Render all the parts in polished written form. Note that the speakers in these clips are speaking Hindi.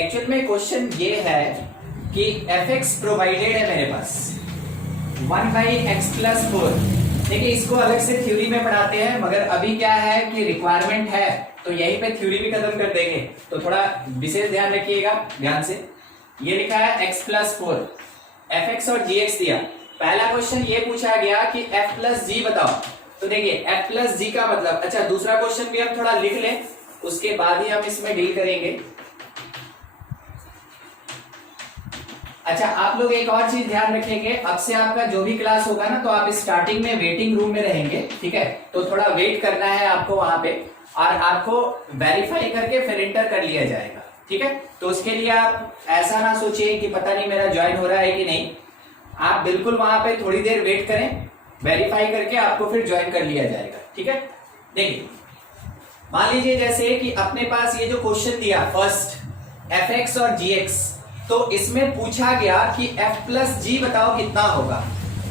एक्चुअल में क्वेश्चन ये है कि एफ एक्स प्रोवाइडेड है मेरे पास 1/x+4। देखिए इसको अलग से थ्योरी में पढ़ाते हैं, मगर अभी क्या है कि रिक्वायरमेंट है तो यहीं पे थ्योरी भी खत्म कर देंगे, तो थोड़ा विशेष ध्यान रखिएगा ध्यान से। ये लिखा है x+4, एफ एक्स और जी एक्स दिया। पहला क्वेश्चन ये पूछा गया कि f प्लस जी बताओ, तो देखिए f प्लस जी का मतलब, अच्छा दूसरा क्वेश्चन भी हम थोड़ा लिख लें, उसके बाद ही हम इसमें डील करेंगे। अच्छा आप लोग एक और चीज ध्यान रखेंगे, अब से आपका जो भी क्लास होगा ना, तो आप स्टार्टिंग में वेटिंग रूम में रहेंगे, ठीक है, तो थोड़ा वेट करना है आपको वहां पे, और आपको वेरीफाई करके फिर इंटर कर लिया जाएगा, ठीक है। तो उसके लिए आप ऐसा ना सोचिए कि पता नहीं मेरा ज्वाइन हो रहा है कि नहीं, आप बिल्कुल वहां पे थोड़ी देर वेट करें, वेरीफाई करके आपको फिर ज्वाइन कर लिया जाएगा, ठीक है। देखिए मान लीजिए जैसे कि अपने पास ये जो क्वेश्चन दिया फर्स्ट एफ एक्स और जी एक्स, तो इसमें पूछा गया कि f प्लस जी बताओ कितना होगा।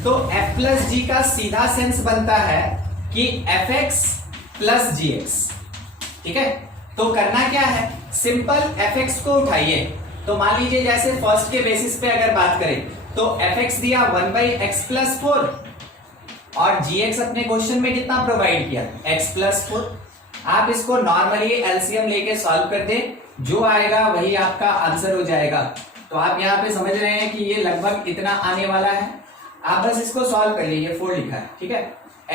तो f प्लस जी का सीधा सेंस बनता है कि एफ एक्स प्लस जी एक्स, ठीक है। तो करना क्या है, सिंपल एफ एक्स को उठाइए, तो मान लीजिए जैसे फर्स्ट के बेसिस पे अगर बात करें तो एफ एक्स दिया 1/x+4 और जी एक्स अपने क्वेश्चन में कितना प्रोवाइड किया x+4। आप इसको नॉर्मली एलसीएम लेके सॉल्व कर दे, जो आएगा वही आपका आंसर हो जाएगा। तो आप यहाँ पे समझ रहे हैं कि ये लगभग इतना आने वाला है, आप बस इसको सॉल्व कर लीजिए, 4 लिखा है, ठीक है।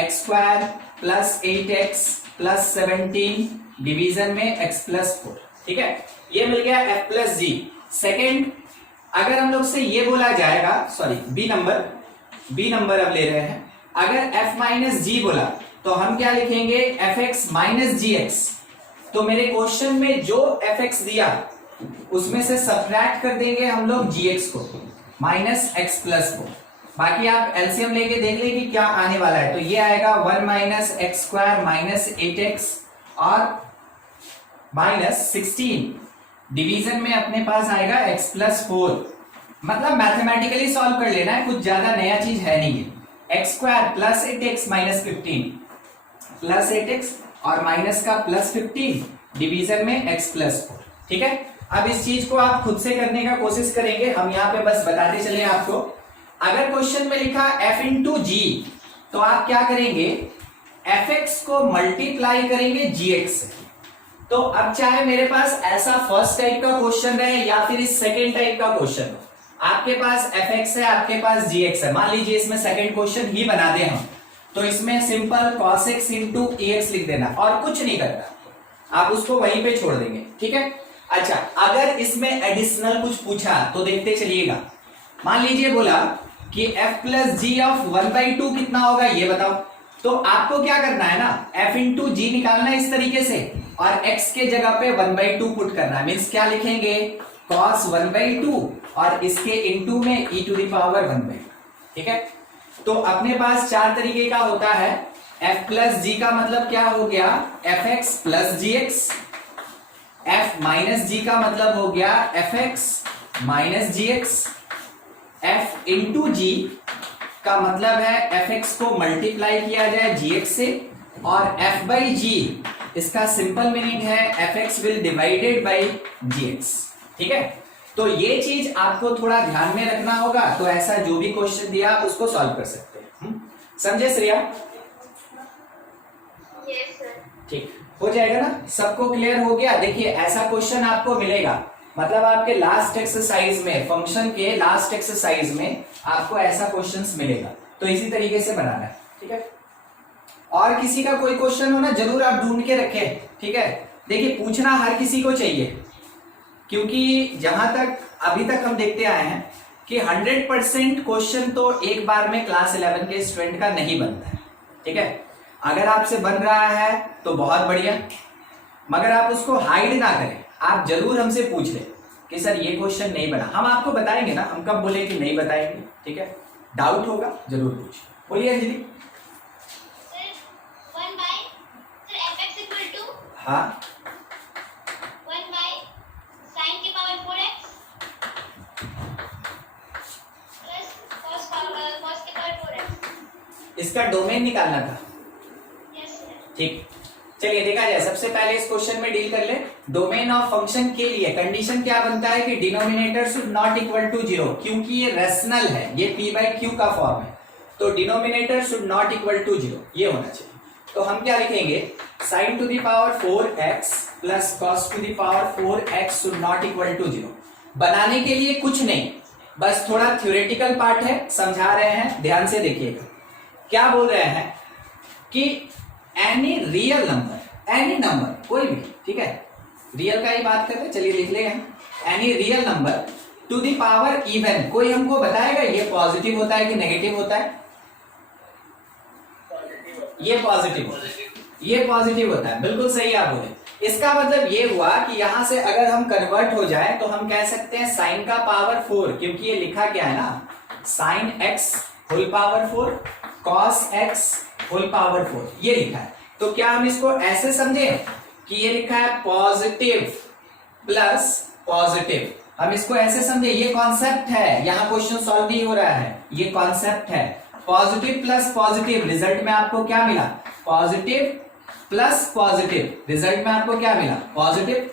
x² + 8x + 17 डिवीजन में x+4, ठीक है, ये मिल गया f प्लस जी। सेकेंड अगर हम लोग से ये बोला जाएगा, सॉरी बी नंबर अब ले रहे हैं, अगर f माइनस जी बोला तो हम क्या लिखेंगे, एफ एक्स माइनस जी एक्स। तो मेरे क्वेश्चन में जो एफ एक्स दिया उसमें से सब्ट्रैक्ट कर देंगे हम लोग जी एक्स को, माइनस एक्स प्लस को। बाकी आप एलसीएम लेके देख लें कि क्या आने वाला है, तो ये आएगा 1 - x² - 8x और -16 डिवीजन में अपने पास आएगा x+4। मतलब मैथमेटिकली सॉल्व कर लेना है, कुछ ज्यादा नया चीज है नहीं है। x² + 8x - 15 + 8x और माइनस का +15 डिवीजन में x+4, ठीक है। अब इस चीज को आप खुद से करने का कोशिश करेंगे, हम यहाँ पे बस बताते चले आपको। अगर क्वेश्चन में लिखा f × g, तो आप क्या करेंगे, एफ एक्स को मल्टीप्लाई करेंगे जी एक्स से। तो अब चाहे मेरे पास ऐसा फर्स्ट टाइप का क्वेश्चन रहे या फिर इस सेकेंड टाइप का क्वेश्चन हो, आपके पास एफ एक्स है, आपके पास जी एक्स है, मान लीजिए इसमें सेकेंड क्वेश्चन ही बना दें हम, तो इसमें सिंपल cos x × ex लिख देना और कुछ नहीं करना, आप उसको वहीं पे छोड़ देंगे, ठीक है। अच्छा अगर इसमें एडिशनल कुछ पूछा तो देखते चलिएगा। मान लीजिए बोला कि f + g ऑफ 1/2 कितना होगा ये बताओ, तो आपको क्या करना है ना, f × g निकालना है इस तरीके से और x के जगह पे 1/2 पुट करना है। मींस क्या लिखेंगे, cos 1/2 और इसके इनटू में e⁻1/2, ठीक है। तो अपने पास 4 तरीके का होता है। f + g का मतलब क्या हो गया, fx + gx। f - g का मतलब हो गया fx - gx। f × g का मतलब है fx को मल्टीप्लाई किया जाए gx से, और f/g इसका सिंपल मीनिंग है fx will divided by gx, ठीक है। तो ये चीज आपको थोड़ा ध्यान में रखना होगा, तो ऐसा जो भी क्वेश्चन दिया आप उसको सॉल्व कर सकते हैं। समझे श्रेया? Yes sir. ठीक हो जाएगा ना, सबको क्लियर हो गया। देखिए ऐसा क्वेश्चन आपको मिलेगा, मतलब आपके लास्ट एक्सरसाइज में, फंक्शन के लास्ट एक्सरसाइज में आपको ऐसा क्वेश्चंस मिलेगा, तो इसी तरीके से बनाना है, ठीक है। और किसी का कोई क्वेश्चन हो ना, जरूर आप ढूंढ के रखें, ठीक है। देखिए पूछना हर किसी को चाहिए, क्योंकि जहां तक अभी तक हम देखते आए हैं कि 100% क्वेश्चन तो एक बार में क्लास 11 के स्टूडेंट का नहीं बनता है, ठीक है। अगर आपसे बन रहा है तो बहुत बढ़िया, मगर आप उसको हाइड ना करें, आप जरूर हमसे पूछ लें कि सर ये क्वेश्चन नहीं बना, हम आपको बताएंगे ना, हम कब बोले कि नहीं बताएंगे, ठीक है। डाउट होगा जरूर पूछ, बोलिए अंजलि। हाँ 1/sin⁻4x + cos⁻4x। इसका डोमेन निकालना था, यस सर। ठीक। चलिए देखा जाए, सबसे पहले इस क्वेश्चन में डील कर ले। डोमेन ऑफ फंक्शन के लिए कंडीशन क्या बनता है कि denominator should not equal to 0, क्योंकि ये रेशनल है, ये p बाई क्यू का फॉर्म है, तो denominator should not equal to 0 ये होना चाहिए। तो हम क्या लिखेंगे, sin to the power 4x plus cos to the power 4x should not equal to 0। बनाने के लिए कुछ नहीं, बस थोड़ा थ्योरेटिकल पार्ट है, समझा रहे हैं, ध्यान से देखिएगा। क्या बोल रहे हैं कि any real number, any number कोई भी, ठीक है, रियल का ही बात करते हैं, चलिए लिख लेंगे हम। Any real number two the power even, कोई हमको बताएगा ये पॉजिटिव होता है कि नेगेटिव होता है? ये पॉजिटिव होता है, बिल्कुल सही आप बोले। इसका मतलब ये हुआ कि यहां से अगर हम कन्वर्ट हो जाए तो हम कह सकते हैं साइन का पावर 4, क्योंकि ये लिखा क्या है ना, sine x whole power 4 cos x whole power 4 ये लिखा है। तो क्या हम इसको ऐसे समझे कि ये लिखा है पॉजिटिव प्लस पॉजिटिव, हम इसको ऐसे समझे, ये कॉन्सेप्ट है, यहां क्वेश्चन सॉल्व नहीं हो रहा है, ये कॉन्सेप्ट है। पॉजिटिव प्लस पॉजिटिव, रिजल्ट में आपको क्या मिला, पॉजिटिव प्लस पॉजिटिव, रिजल्ट में आपको क्या मिला, पॉजिटिव।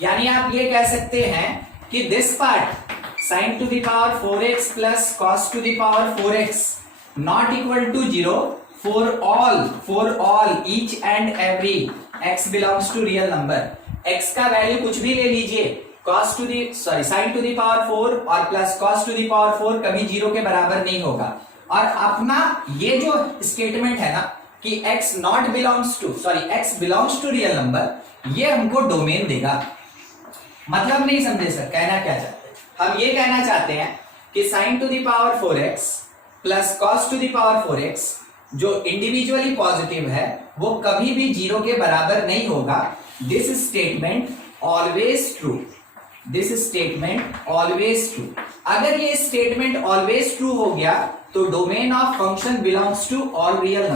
यानी आप ये कह सकते हैं कि this part sin to the power 4x plus cos to the power 4x not equal to 0 for all each and every x belongs to real number. x का वैल्यू कुछ भी ले लीजिए, sin टू द पावर 4 और plus cos to the power 4 कभी 0 के बराबर नहीं होगा। और अपना ये जो स्टेटमेंट है ना कि x belongs to real number, ये हमको डोमेन देगा। मतलब नहीं समझे सर, कहना क्या चाहते हैं हम, ये कहना चाहते हैं कि sin to the power 4x plus cos to the power 4x जो इंडिविजुअली पॉजिटिव है वो कभी भी 0 के बराबर नहीं होगा। दिस स्टेटमेंट ऑलवेज ट्रू, अगर ये स्टेटमेंट ऑलवेज ट्रू हो गया तो domain of function belongs to all real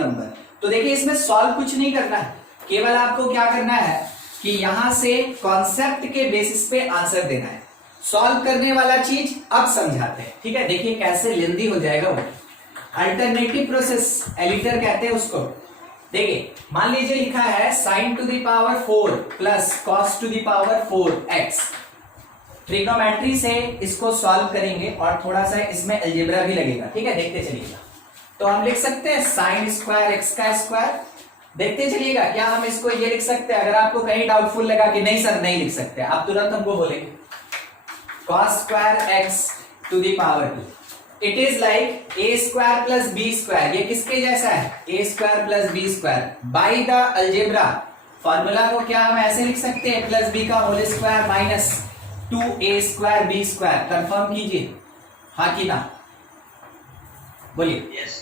number. तो देखिए इसमें सॉल्व कुछ नहीं करना है, केवल आपको क्या करना है कि यहां से कॉन्सेप्ट के बेसिस पे आंसर देना है। सॉल्व करने वाला चीज अब समझाते हैं, ठीक है। देखिए कैसे लेंदी हो जाएगा वो, अल्टरनेटिव प्रोसेस एडिटर कहते हैं उसको। देखिए मान लीजिए लिखा है sin to the power 4 plus cos to the power 4x। Trigonometry से इसको सॉल्व करेंगे और थोड़ा सा इसमें अलजेब्रा भी लगेगा, ठीक है, देखते चलिएगा। तो हम लिख सकते हैं साइन स्क्वायर x का स्क्वायर, देखते चलिएगा। क्या हम इसको ये लिख सकते हैं? अगर आपको कहीं डाउटफुल लगा कि नहीं सर नहीं लिख सकते, आप तुरंत हमको बोलेंगे cos square x to the power 2। It is like a square plus b square, ये किसके जैसा है, a square plus b square by the algebra. Formula को क्या हम ऐसे लिख सकते हैं, प्लस b का whole square minus 2a square b square. Confirm कीजिए हाँ कि ना, बोलिए yes,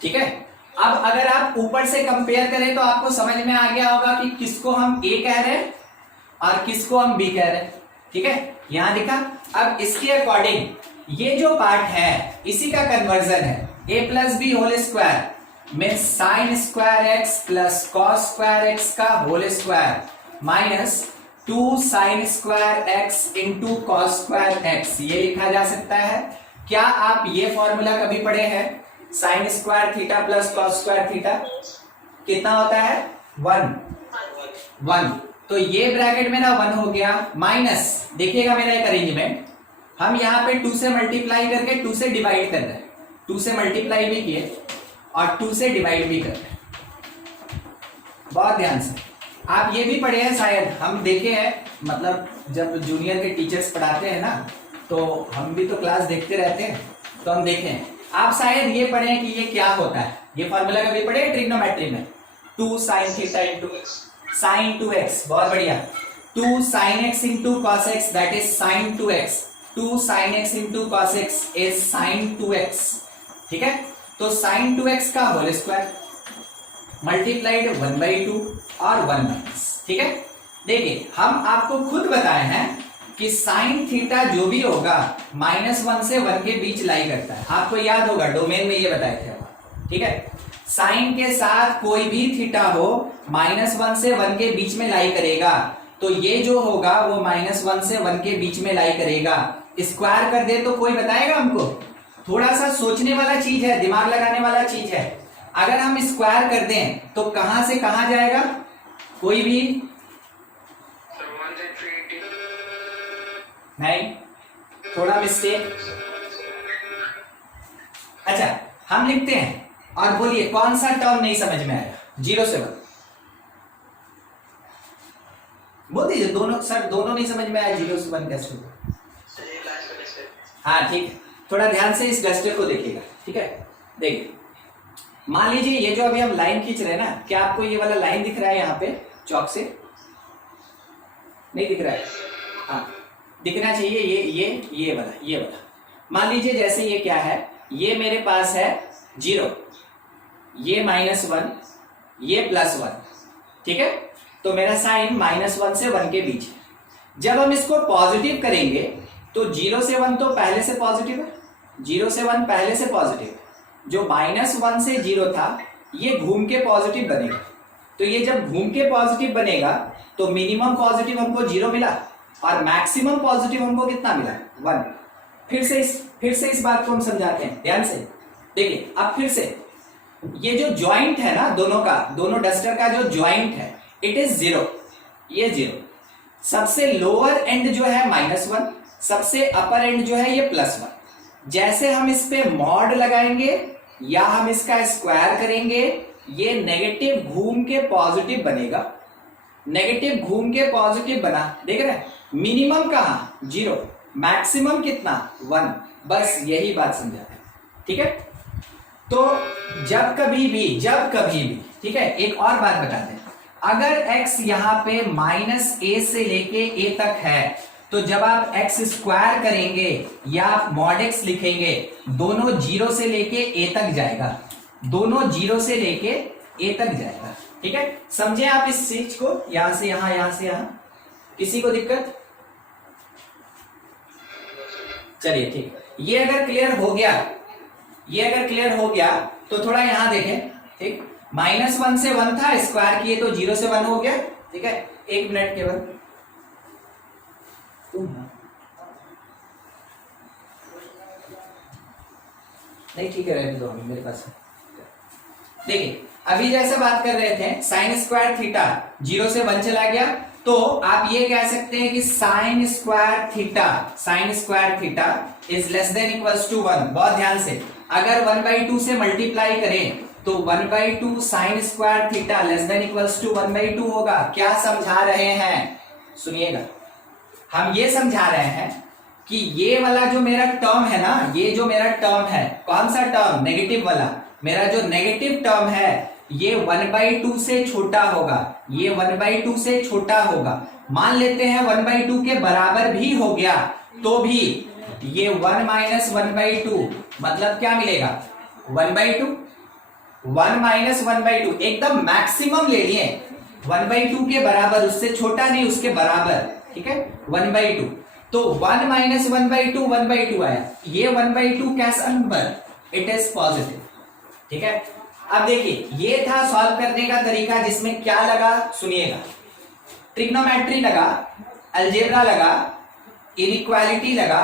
ठीक है। अब अगर आप ऊपर से कंपेयर करें तो आपको समझ में आ गया होगा कि किसको हम a कह रहे हैं और किसको हम b कह रहे हैं, ठीक है, यहां दिखा। अब इसके अकॉर्डिंग ये जो पार्ट है इसी का कन्वर्जन है, a plus B whole square में sine square x plus cos square x का whole square minus 2 sine square x into cos square x, ये लिखा जा सकता है। क्या आप ये फॉर्मूला कभी पढ़े हैं? Sine square theta plus cos square theta कितना होता है, 1। तो ये ब्रैकेट में ना 1 हो गया, माइनस देखिएगा मेरा एक अरेंजमेंट, हम यहाँ पे 2 से मल्टीप्लाई करके 2 से डिवाइड कर रहे हैं, 2 से मल्टीप्लाई भी किए और 2 से डिवाइड भी कर रहे हैं। बहुत ध्यान से, आप ये भी पढ़े हैं शायद, हम देखे हैं, मतलब जब जूनियर के टीचर्स पढ़ाते हैं ना तो हम भी तो क्लास देखते रहते हैं, तो हम देखे हैं। आप शायद ये पढ़े कि ये क्या होता है, ये फॉर्मूला कभी पढ़े ट्रिग्नोमेट्री में, 2 sine theta into sine 2x, बहुत बढ़िया, 2 sine x into cos x that is sine 2x, 2 sine x into cos x is sine 2x, ठीक है। तो साइन 2x का होल स्क्वायर मल्टीप्लाइड 1/2 और 1 माइनस, ठीक है। देखिए हम आपको खुद बताए हैं कि साइन थीटा जो भी होगा -1 से 1 के बीच लाई करता है, आपको याद होगा डोमेन में ये बताए थे, ठीक है। साइन के साथ कोई भी थीटा हो -1 से 1 के बीच में लाई करेगा, तो ये जो होगा वो -1 से 1 के बीच में लाई करेगा। स्क्वायर कर दे तो कोई बताएगा हमको? थोड़ा सा सोचने वाला चीज है, दिमाग लगाने वाला चीज है। अगर हम स्क्वायर कर दें तो कहां से कहां जाएगा, कोई भी नहीं, थोड़ा मिस्टेक। अच्छा हम लिखते हैं और बोलिए कौन सा टर्म नहीं समझ में आएगा, 0 से 1 बोल दीजिए। दोनों सर, दोनों नहीं समझ में आया, 0 से 1 कैसे होगा? हाँ ठीक है, थोड़ा ध्यान से इस डस्टर को देखिएगा, ठीक है। देखिए मान लीजिए ये जो अभी हम लाइन खींच रहे हैं ना, क्या आपको ये वाला लाइन दिख रहा है यहाँ पे चौक से? नहीं दिख रहा है? हाँ दिखना चाहिए, ये वाला। मान लीजिए जैसे ये क्या है, ये मेरे पास है 0, ये -1, ये +1, ठीक है। तो मेरा साइन -1 से 1 के बीच है। जब हम इसको पॉजिटिव करेंगे तो 0 से 1 तो पहले से पॉजिटिव है, 0 से 1 पहले से पॉजिटिव है। जो -1 से 0 था ये घूम के पॉजिटिव बनेगा। तो ये जब घूम के पॉजिटिव बनेगा तो मिनिमम पॉजिटिव हमको 0 मिला और मैक्सिमम पॉजिटिव हमको कितना मिला, 1। फिर से इस बात को हम समझाते हैं ध्यान से। देखिए अब फिर से ये जो ज्वाइंट है ना दोनों डस्टर का जो ज्वाइंट है, इट इज 0, ये 0। सबसे लोअर एंड जो है -1, सबसे अपर एंड जो है ये +1। जैसे हम इस पे मॉड लगाएंगे या हम इसका स्क्वायर करेंगे, ये नेगेटिव घूम के पॉजिटिव बनेगा। नेगेटिव घूम के पॉजिटिव बना, देख रहे हैं। मिनिमम कहां 0, मैक्सिमम कितना 1, बस यही बात समझाते हैं, ठीक है। तो जब कभी भी ठीक है, एक और बात बताते हैं। अगर x यहां पे -a से लेके a तक है तो जब आप x स्क्वायर करेंगे या आप mod x लिखेंगे, दोनों 0 से लेके a तक जाएगा, दोनों 0 से लेके a तक जाएगा, ठीक है। समझे आप इस चीज को, यहां से यहां, किसी को दिक्कत? चलिए ठीक, ये अगर क्लियर हो गया तो थोड़ा यहां देखें, ठीक। -1 से 1 था, स्क्वायर किए तो 0 से 1 हो गया, ठीक है। 1 मिनट केवल, नहीं ठीक है, रहने दो, अभी मेरे पास। देखिए अभी जैसे बात कर रहे थे sin स्क्वायर थीटा 0 से 1 चला गया, तो आप ये कह सकते हैं कि sin square theta is less than equals to 1। बहुत ध्यान से, अगर 1/2 से मल्टीप्लाई करें तो 1/2 sin square theta less than equals to 1/2 होगा। क्या समझा रहे हैं, सुनिएगा। हम ये समझा रहे हैं कि ये वाला जो मेरा टर्म है ना, ये जो मेरा टर्म है, कौन सा टर्म, नेगेटिव वाला, मेरा जो नेगेटिव टर्म है ये 1/2 से छोटा होगा, ये 1/2 से छोटा होगा। मान लेते हैं 1/2 के बराबर भी हो गया तो भी ये 1 - 1/2 मतलब क्या मिलेगा, 1/2। 1 - 1/2 एकदम मैक्सिमम ले लिए, 1/2 के बराबर, उससे छोटा नहीं, उसके बराबर, ठीक है। 1/2 तो 1 - 1/2 1/2 आया। ये 1/2 कैसा नंबर, इट इज पॉजिटिव, ठीक है। अब देखिए ये था सॉल्व करने का तरीका, जिसमें क्या लगा सुनिएगा, ट्रिग्नोमेट्री लगा, अलजेब्रा लगा, इनइक्वालिटी लगा,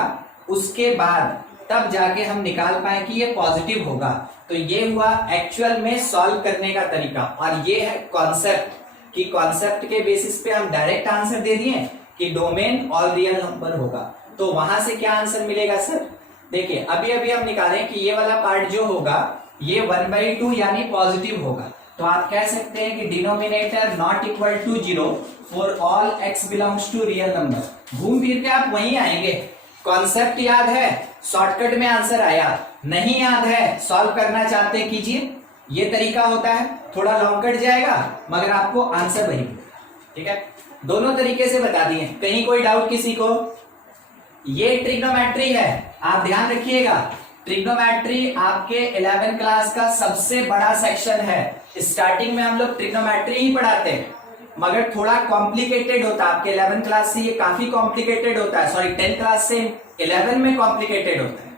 उसके बाद तब जाके हम निकाल पाए कि ये पॉजिटिव होगा। तो ये हुआ एक्चुअल में सॉल्व करने का तरीका, और ये है कॉन्सेप्ट कि कॉन्सेप्ट के बेसिस पे हम डायरेक्ट आंसर दे दिए कि डोमेन ऑल रियल नंबर होगा। तो वहां से क्या आंसर मिलेगा सर, देखिए अभी हम निकालें कि ये वाला पार्ट जो होगा ये 1/2 यानी पॉजिटिव होगा। तो आप कह सकते हैं कि denominator not equal to 0 for all x belongs to real number. घूम फिर के आप वहीं आएंगे। कॉन्सेप्ट याद है, शॉर्टकट में आंसर आया, नहीं याद है, सॉल्व करना चाहते कीजिए, ये तरीका होता है। थोड़ा लॉन्ग कट जाएगा मगर आपको आंसर वही मिलेगा, ठीक है। दोनों तरीके से बता दिए, कहीं कोई डाउट किसी को? ये ट्रिग्नोमेट्री है, आप ध्यान रखिएगा। ट्रिग्नोमेट्री आपके 11th क्लास का सबसे बड़ा सेक्शन है। स्टार्टिंग में हम लोग ट्रिग्नोमेट्री ही पढ़ाते हैं मगर थोड़ा कॉम्प्लिकेटेड होता है। आपके 11th क्लास से ये काफी कॉम्प्लिकेटेड होता है, सॉरी 10th क्लास से 11 में कॉम्प्लिकेटेड होता है,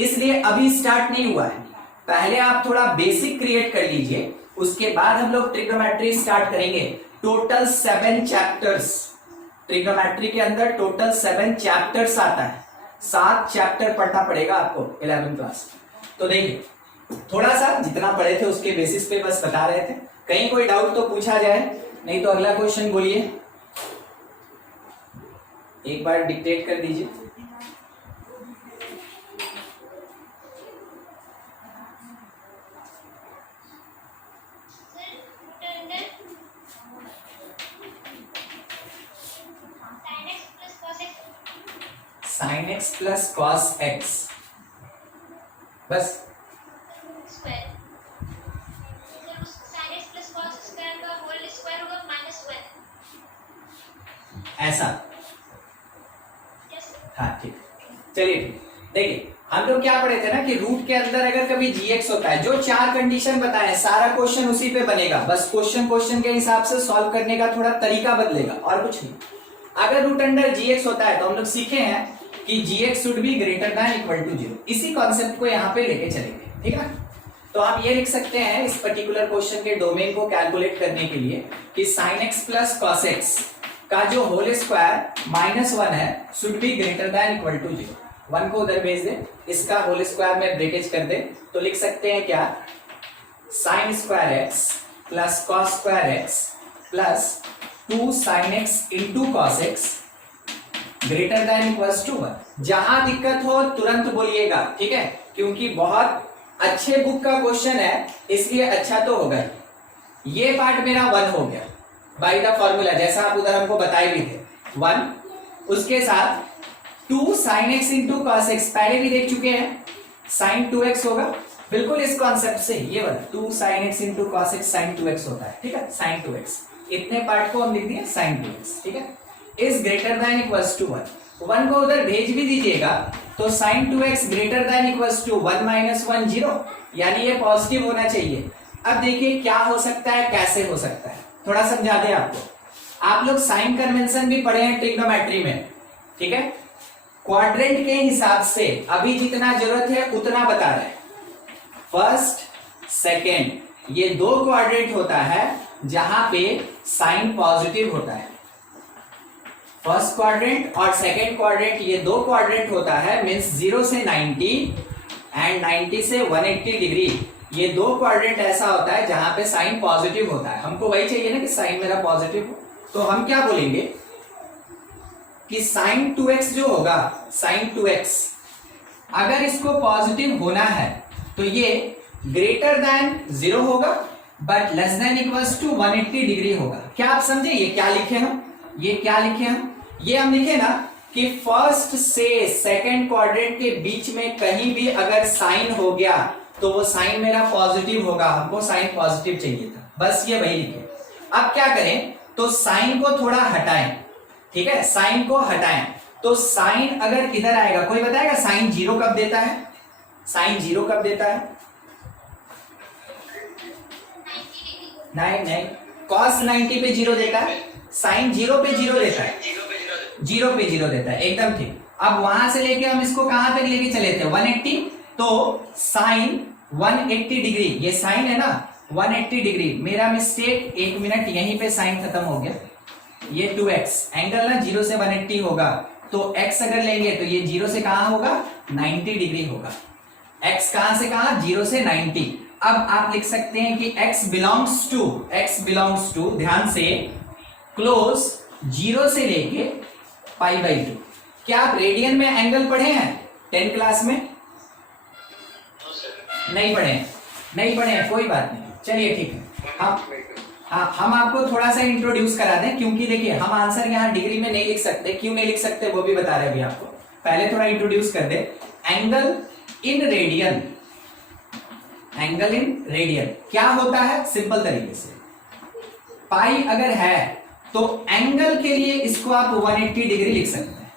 इसलिए अभी स्टार्ट नहीं हुआ है। पहले आप थोड़ा बेसिक क्रिएट कर लीजिए, उसके बाद हम लोग ट्रिग्नोमेट्री स्टार्ट करेंगे। टोटल 7 चैप्टर्स ट्रिग्नोमेट्री के अंदर, टोटल 7 चैप्टर्स आता है। 7 चैप्टर पढ़ना पड़ेगा आपको 11th क्लास। तो देखिए थोड़ा सा जितना पढ़े थे उसके बेसिस पे बस बता रहे थे, कहीं कोई डाउट तो पूछा जाए, नहीं तो अगला क्वेश्चन बोलिए, एक बार डिक्टेट कर दीजिए। Sign x plus cos x, बस ऐसा। हाँ ठीक, चलिए ठीक। देखिए हम लोग क्या पढ़े थे ना कि रूट के अंदर अगर कभी जीएक्स होता है, जो 4 कंडीशन बताए सारा क्वेश्चन उसी पे बनेगा, बस क्वेश्चन के हिसाब से सॉल्व करने का थोड़ा तरीका बदलेगा और कुछ नहीं। अगर रूट अंडर जीएक्स होता है तो हम लोग सीखे हैं कि g x should be greater than equal to 0, इसी कॉन्सेप्ट को यहाँ पे लेके चलेंगे, ठीक है। तो आप ये लिख सकते हैं इस पर्टिकुलर क्वेश्चन के डोमेन को कैलकुलेट करने के लिए कि sine x plus cos x का जो होल स्क्वायर -1 है should be greater than equal to 0। 1 को उधर भेज दे, इसका होल स्क्वायर में ब्रेकेज कर दे, तो लिख सकते हैं क्या, sine square x plus cos square x plus 2 sine x into cos x greater than equals to 1। जहां दिक्कत हो तुरंत बोलिएगा, ठीक है, क्योंकि बहुत अच्छे बुक का क्वेश्चन है इसलिए अच्छा तो होगा ही। ये पार्ट मेरा 1 हो गया बाय द फॉर्मूला, जैसा आप उधर हमको बताए भी थे 1, उसके साथ 2 sine x into cos x पहले भी देख चुके हैं, साइन 2x होगा, बिल्कुल इस कॉन्सेप्ट से ये वाला 2 sine x into cos x sine 2x होता है, ठीक है, साइन 2x, इतने पार्ट को हम लिख दिए साइन 2x, ठीक है, is greater than equals to 1 को उधर भेज भी दीजिएगा तो sine 2x greater than equals to 1 minus 1 0, यानी ये पॉजिटिव होना चाहिए। अब देखिए क्या हो सकता है, कैसे हो सकता है, थोड़ा समझा दे आपको। आप लोग साइन कन्वेंशन भी पढ़े हैं ट्रिग्नोमेट्री में, ठीक है, क्वाड्रेंट के हिसाब से अभी जितना जरूरत है उतना बता रहे हैं। फर्स्ट सेकेंड ये 2 क्वाड्रेंट होता है जहां पे साइन पॉजिटिव होता है, फर्स्ट क्वाड्रेंट और सेकेंड क्वाड्रेंट ये 2 क्वाड्रेंट होता है, मीन्स 0 से 90 एंड 90 से 180 डिग्री, ये 2 क्वाड्रेंट ऐसा होता है जहां पे साइन पॉजिटिव होता है। हमको वही चाहिए ना कि साइन मेरा पॉजिटिव हो, तो हम क्या बोलेंगे कि साइन 2x जो होगा, साइन 2x अगर इसको पॉजिटिव होना है तो ये ग्रेटर देन 0 होगा but less than equals to 180 degree होगा। क्या आप समझे ये क्या लिखे हम, ये क्या लिखे हम, ये हम लिखे ना कि फर्स्ट से सेकंड क्वाड्रेंट के बीच में कहीं भी अगर साइन हो गया तो वो साइन मेरा पॉजिटिव होगा, हमको साइन पॉजिटिव चाहिए था, बस ये वही लिखे। अब क्या करें, तो साइन को थोड़ा हटाएं, ठीक है, साइन को हटाएं, तो साइन अगर इधर आएगा, कोई बताएगा साइन 0 कब देता है, साइन 0 कब देता है, नहीं, कॉस 90 पे 0 देता है, साइन 0 पे 0 देता है, 0 पे 0 देता है, एकदम ठीक। अब वहां से लेके हम इसको कहां तक लेके चले थे 180, तो साइन 180 डिग्री, ये साइन है ना 180 डिग्री, मेरा मिस्टेक, 1 मिनट, यहीं पे साइन खत्म हो गया, ये 2x एंगल ना 0 से 180 होगा, तो x अगर लेंगे तो ये 0 से कहां होगा 90 डिग्री होगा, x कहां से कहां 0 से 90। अब आप लिख सकते हैं कि x बिलोंग्स टू ध्यान से क्लोज 0 से लेके π/2। क्या आप रेडियन में एंगल पढ़े हैं 10 क्लास में? नहीं पढ़े हैं, कोई बात नहीं, चलिए ठीक है। हम आपको थोड़ा सा इंट्रोड्यूस करा दें, क्योंकि देखिए हम आंसर यहाँ डिग्री में नहीं लिख सकते, क्यों नहीं लिख सकते वो भी बता रहे अभी आपको, पहले थोड़ा इंट्रोड्यूस कर दे। एंगल इन रेडियन क्या होता है, सिंपल तरीके से पाई अगर है तो एंगल के लिए इसको आप 180 डिग्री लिख सकते हैं,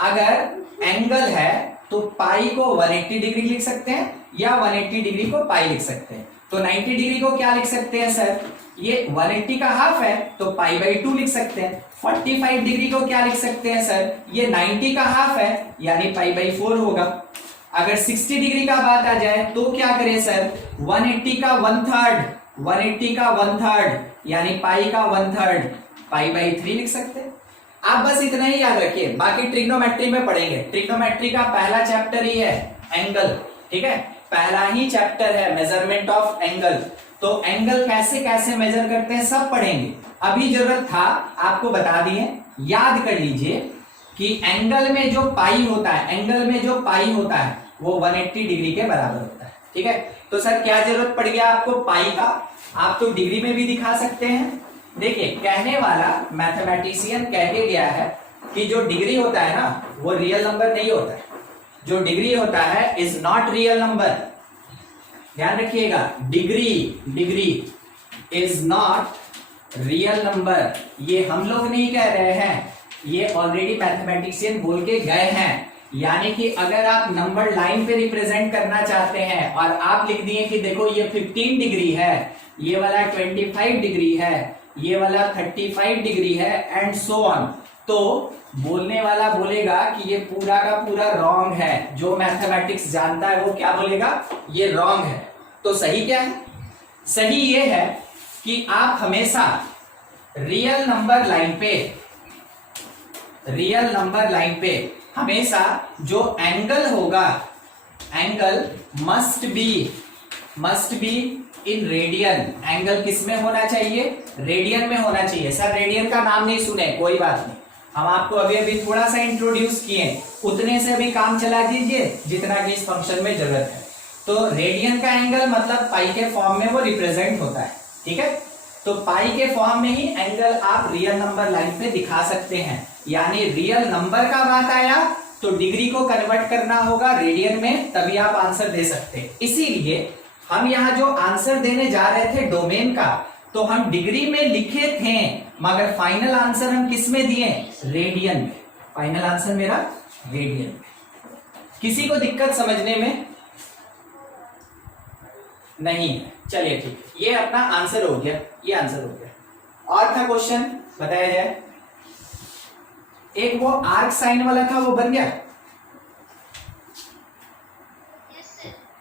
अगर एंगल है तो पाई को 180 डिग्री लिख सकते हैं या 180 डिग्री को पाई लिख सकते हैं। तो 90 डिग्री को क्या लिख सकते हैं सर, ये 180 का हाफ है तो π/2 लिख सकते हैं। 45 डिग्री को क्या लिख सकते हैं सर, ये 90 का हाफ है यानी π/4 होगा। अगर 60 डिग्री का बात आ जाए तो क्या करें सर, 180 का 1/3 यानी पाई का 1/3 π/3 लिख सकते हैं। आप बस इतना ही याद रखिए, बाकी ट्रिग्नोमेट्री में पढ़ेंगे, ट्रिग्नोमेट्री का पहला चैप्टर ही है एंगल, ठीक है, पहला ही चैप्टर है मेजरमेंट ऑफ एंगल। तो एंगल कैसे कैसे मेजर करते हैं सब पढ़ेंगे। अभी जरूरत था आपको बता दिए, याद कर लीजिए कि एंगल में जो पाई होता है, एंगल में जो पाई होता है वो 180 डिग्री के बराबर होता है। ठीक है, तो सर क्या जरूरत पड़ गया आपको पाई का? आप तो डिग्री में भी दिखा सकते हैं। देखिए, कहने वाला मैथमेटिशियन कह के गया है कि जो डिग्री होता है ना वो रियल नंबर नहीं होता है। जो डिग्री होता है इज नॉट रियल नंबर। ध्यान रखिएगा, degree is not real number. ये हम लोग नहीं कह रहे हैं, ये ऑलरेडी मैथमेटिशियन बोल के गए हैं। यानी कि अगर आप नंबर लाइन पे रिप्रेजेंट करना चाहते हैं और आप लिख दिए कि देखो ये 15 डिग्री है, ये वाला 25 डिग्री है, ये वाला 35 डिग्री है एंड सो ऑन, तो बोलने वाला बोलेगा कि ये पूरा का पूरा रॉन्ग है। जो मैथमेटिक्स जानता है वो क्या बोलेगा? ये रॉन्ग है। तो सही क्या है? सही ये है कि आप हमेशा रियल नंबर लाइन पे हमेशा जो एंगल होगा, angle must be in radian. Angle किस में होना चाहिए? रेडियन में होना चाहिए। सर रेडियन का नाम नहीं सुने, कोई बात नहीं, हम आपको अभी थोड़ा सा इंट्रोड्यूस किए, उतने से भी काम चला दीजिए जितना कि इस फंक्शन में जरूरत है। तो रेडियन का एंगल मतलब पाई के फॉर्म में वो रिप्रेजेंट होता है। ठीक है, तो पाई के फॉर्म में ही एंगल आप रियल नंबर लाइन पे दिखा सकते हैं। यानी रियल नंबर का बात आया तो डिग्री को कन्वर्ट करना होगा रेडियन में, तभी आप आंसर दे सकते हैं। इसीलिए हम यहाँ जो आंसर देने जा रहे थे डोमेन का, तो हम डिग्री में लिखे थे मगर फाइनल आंसर हम किस में दिए? रेडियन में। फाइनल आंसर मेरा रेडियन में। किसी को दिक्कत समझने में नहीं है? चलिए ठीक है, ये अपना आंसर हो गया, ये आंसर हो गया। और था क्वेश्चन, बताया जाए। एक वो आर्क साइन वाला था, वो बन गया?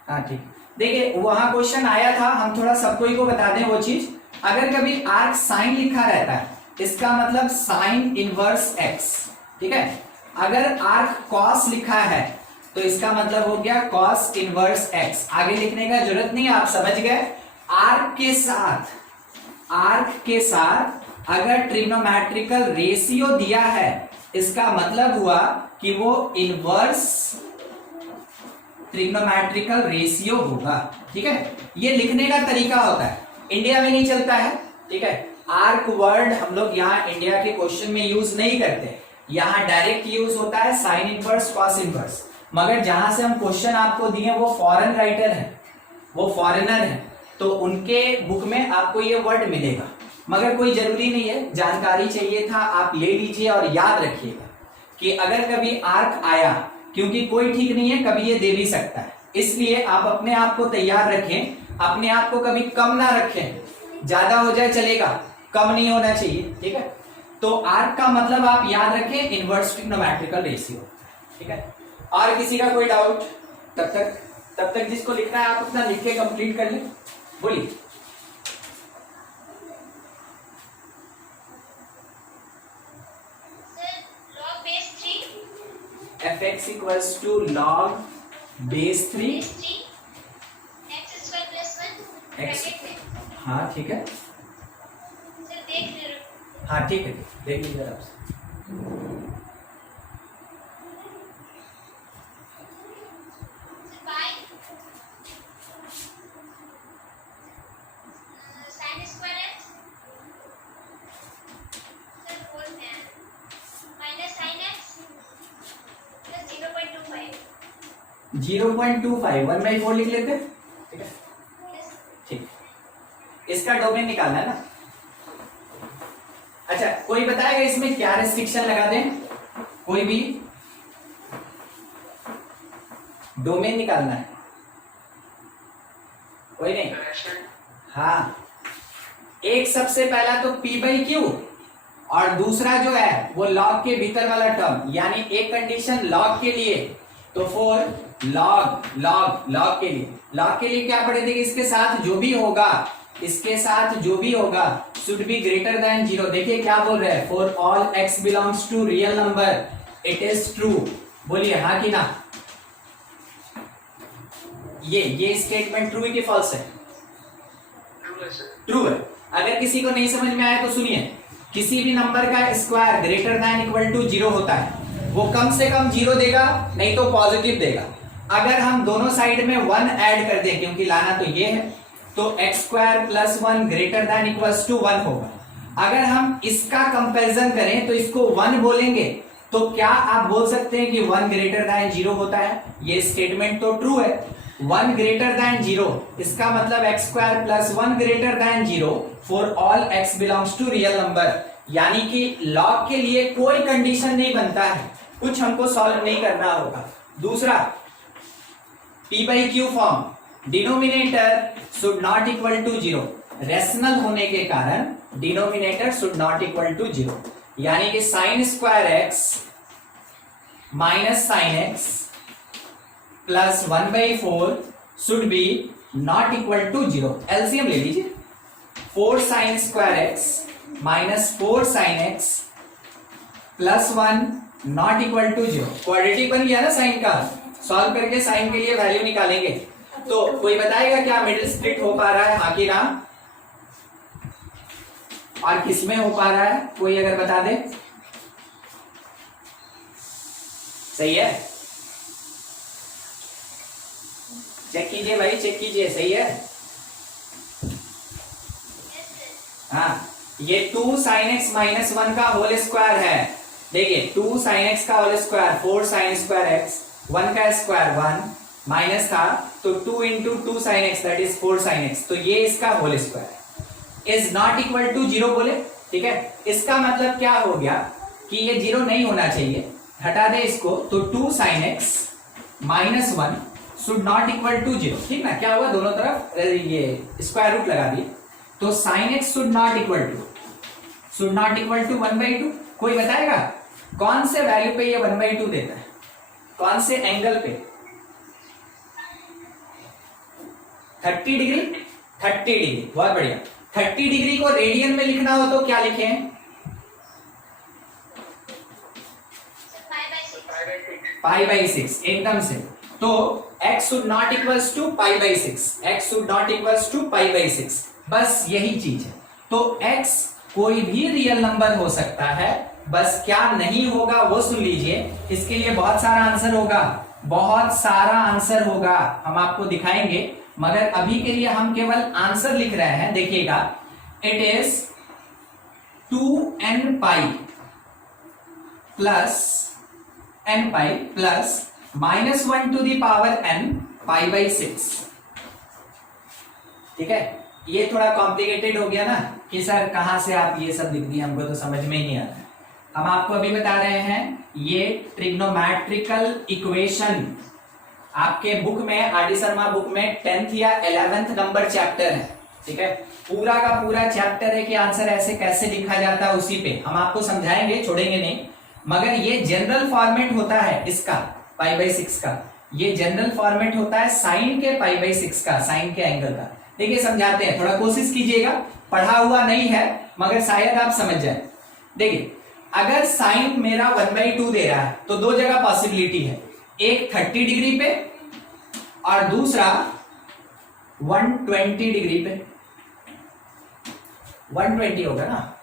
हाँ ठीक। देखिए वहां क्वेश्चन आया था, हम थोड़ा सबको ही को बता दें वो चीज। अगर कभी आर्क साइन लिखा रहता है, इसका मतलब साइन इनवर्स एक्स। ठीक है, अगर आर्क कॉस लिखा है तो इसका मतलब हो गया कॉस इनवर्स एक्स। आगे लिखने का जरूरत नहीं, आप समझ गए। आर्क के साथ अगर ट्रिग्नोमेट्रिकल रेशियो दिया है, इसका मतलब हुआ कि वो इनवर्स ट्रिग्नोमेट्रिकल रेशियो होगा। ठीक है, ये लिखने का तरीका होता है, इंडिया में नहीं चलता है। ठीक है, आर्क वर्ड हम लोग यहाँ इंडिया के क्वेश्चन में यूज नहीं करते, यहाँ डायरेक्ट यूज होता है साइन इनवर्स कॉस इनवर्स। मगर जहां से हम क्वेश्चन आपको दिए वो फॉरेन राइटर है, वो फॉरेनर है, तो उनके बुक में आपको ये वर्ड मिलेगा। मगर कोई जरूरी नहीं है, जानकारी चाहिए था आप ले लीजिए और याद रखिएगा कि अगर कभी आर्क आया, क्योंकि कोई ठीक नहीं है, कभी ये दे भी सकता है, इसलिए आप अपने आप को तैयार रखें, अपने आप को कभी कम ना रखें। ज्यादा हो जाए चलेगा, कम नहीं होना चाहिए। ठीक है, तो आर्क का मतलब आप याद रखें इनवर्स ट्रिग्नोमेट्रिकल रेशियो। ठीक है, और किसी का कोई डाउट? तब तक जिसको लिखना है आप अपना लिख के कंप्लीट कर लें। बोलिए। fx equals to log base 3 x। हाँ ठीक है, हाँ ठीक है, देख लीजिए आप। जीरो 0.25 1/4 लिख लेते हैं। ठीक है, ठीक, इसका डोमेन निकालना है ना। अच्छा, कोई बताएगा इसमें क्या रेस्ट्रिक्शन लगा दें? कोई भी डोमेन निकालना है, कोई नहीं? हाँ, एक सबसे पहला तो p/q और दूसरा जो है वो लॉग के भीतर वाला टर्म, यानी एक कंडीशन लॉग के लिए तो फोर लॉग के लिए क्या पढ़े थे? इसके साथ जो भी होगा शुड बी ग्रेटर देन 0। देखिए क्या बोल रहे हैं, for all x belongs to real number it is true. बोलिए हाँ कि ना? ये स्टेटमेंट ट्रू है कि फॉल्स है? ट्रू है। अगर किसी को नहीं समझ में आया तो सुनिए, किसी भी नंबर का square greater than equal to 0 होता है, वो कम से कम 0 देगा, नहीं तो पॉजिटिव देगा। अगर हम दोनों साइड में 1 ऐड कर दें, क्योंकि लाना तो ये है, तो x square plus 1 greater than equals to 1 होगा। अगर हम इसका कंपैरिजन करें तो इसको 1 बोलेंगे, तो क्या आप बोल सकते हैं कि 1 ग्रेटर दैन 0 होता है? ये स्टेटमेंट तो ट्रू है। 1 ग्रेटर दैन 0, इसका मतलब x square plus 1 greater than 0 for all x belongs to real number. यानी कि लॉग के लिए कोई कंडीशन नहीं बनता है, कुछ हमको सॉल्व नहीं करना होगा। दूसरा, p by q form, denominator should not equal to 0। Rational होने के कारण denominator should not equal to 0, यानी कि sine square x minus sine x plus 1/4 should be not equal to 0। LCM ले लीजिए, 4 sine square x minus 4 sine x plus 1 not equal to 0। Quadratic बन गया ना साइन का, सॉल्व करके साइन के लिए वैल्यू निकालेंगे। तो कोई बताएगा क्या मिडिल स्प्लिट हो पा रहा है, हाँ कि ना? और किसमें हो पा रहा है, कोई अगर बता दे। सही है, चेक कीजिए भाई, चेक कीजिए, सही है। हाँ, ये 2 साइन एक्स माइनस 1 का होल स्क्वायर है। देखिए 2 साइन एक्स का whole square 4 sine square x, 1 का स्क्वायर 1 माइनस था, तो 2 into 2 sine x that is 4 sine x, तो ये इसका whole square is not equal to 0 बोले। ठीक है, इसका मतलब क्या हो गया कि ये 0 नहीं होना चाहिए, हटा दे इसको, तो 2 sine x minus 1 should not equal to 0। ठीक ना, क्या हुआ, दोनों तरफ ये स्क्वायर रूट लगा दिए, तो sine x should not equal to 1/2। कोई बताएगा कौन से वैल्यू पे ये 1/2 देता है, कौन से एंगल पे? 30 डिग्री। 30 डिग्री, बहुत बढ़िया। 30 डिग्री को रेडियन में लिखना हो तो क्या लिखें? π/6 एकदम से। तो x should not equals to π/6, x should not equals to π/6, बस यही चीज है। तो x कोई भी रियल नंबर हो सकता है, बस क्या नहीं होगा वो सुन लीजिए। इसके लिए बहुत सारा आंसर होगा, बहुत सारा आंसर होगा, हम आपको दिखाएंगे, मगर अभी के लिए हम केवल आंसर लिख रहे हैं। देखिएगा, it is 2n pi plus n pi plus -1 to the power n π/6। ठीक है, ये थोड़ा कॉम्प्लिकेटेड हो गया ना कि सर कहां से आप ये सब लिख दिए, हमको तो समझ में ही नहीं आता। हम आपको अभी बता रहे हैं, ये ट्रिग्नोमेट्रिकल इक्वेशन आपके बुक में, आर डी शर्मा बुक में 10th या 11th नंबर चैप्टर है। ठीक है, पूरा का पूरा चैप्टर है कि आंसर ऐसे कैसे लिखा जाता है, उसी पे हम आपको समझाएंगे, छोड़ेंगे नहीं। मगर ये जनरल फॉर्मेट होता है इसका π/6 का, ये जनरल फॉर्मेट होता है साइन के π/6 का, साइन के एंगल का। देखिए समझाते हैं, थोड़ा कोशिश कीजिएगा, पढ़ा हुआ नहीं है मगर शायद आप समझ जाए। देखिए, अगर साइन मेरा 1/2 दे रहा है तो दो जगह पॉसिबिलिटी है, एक 30 डिग्री पे और दूसरा 120 डिग्री पे। 120 होगा ना,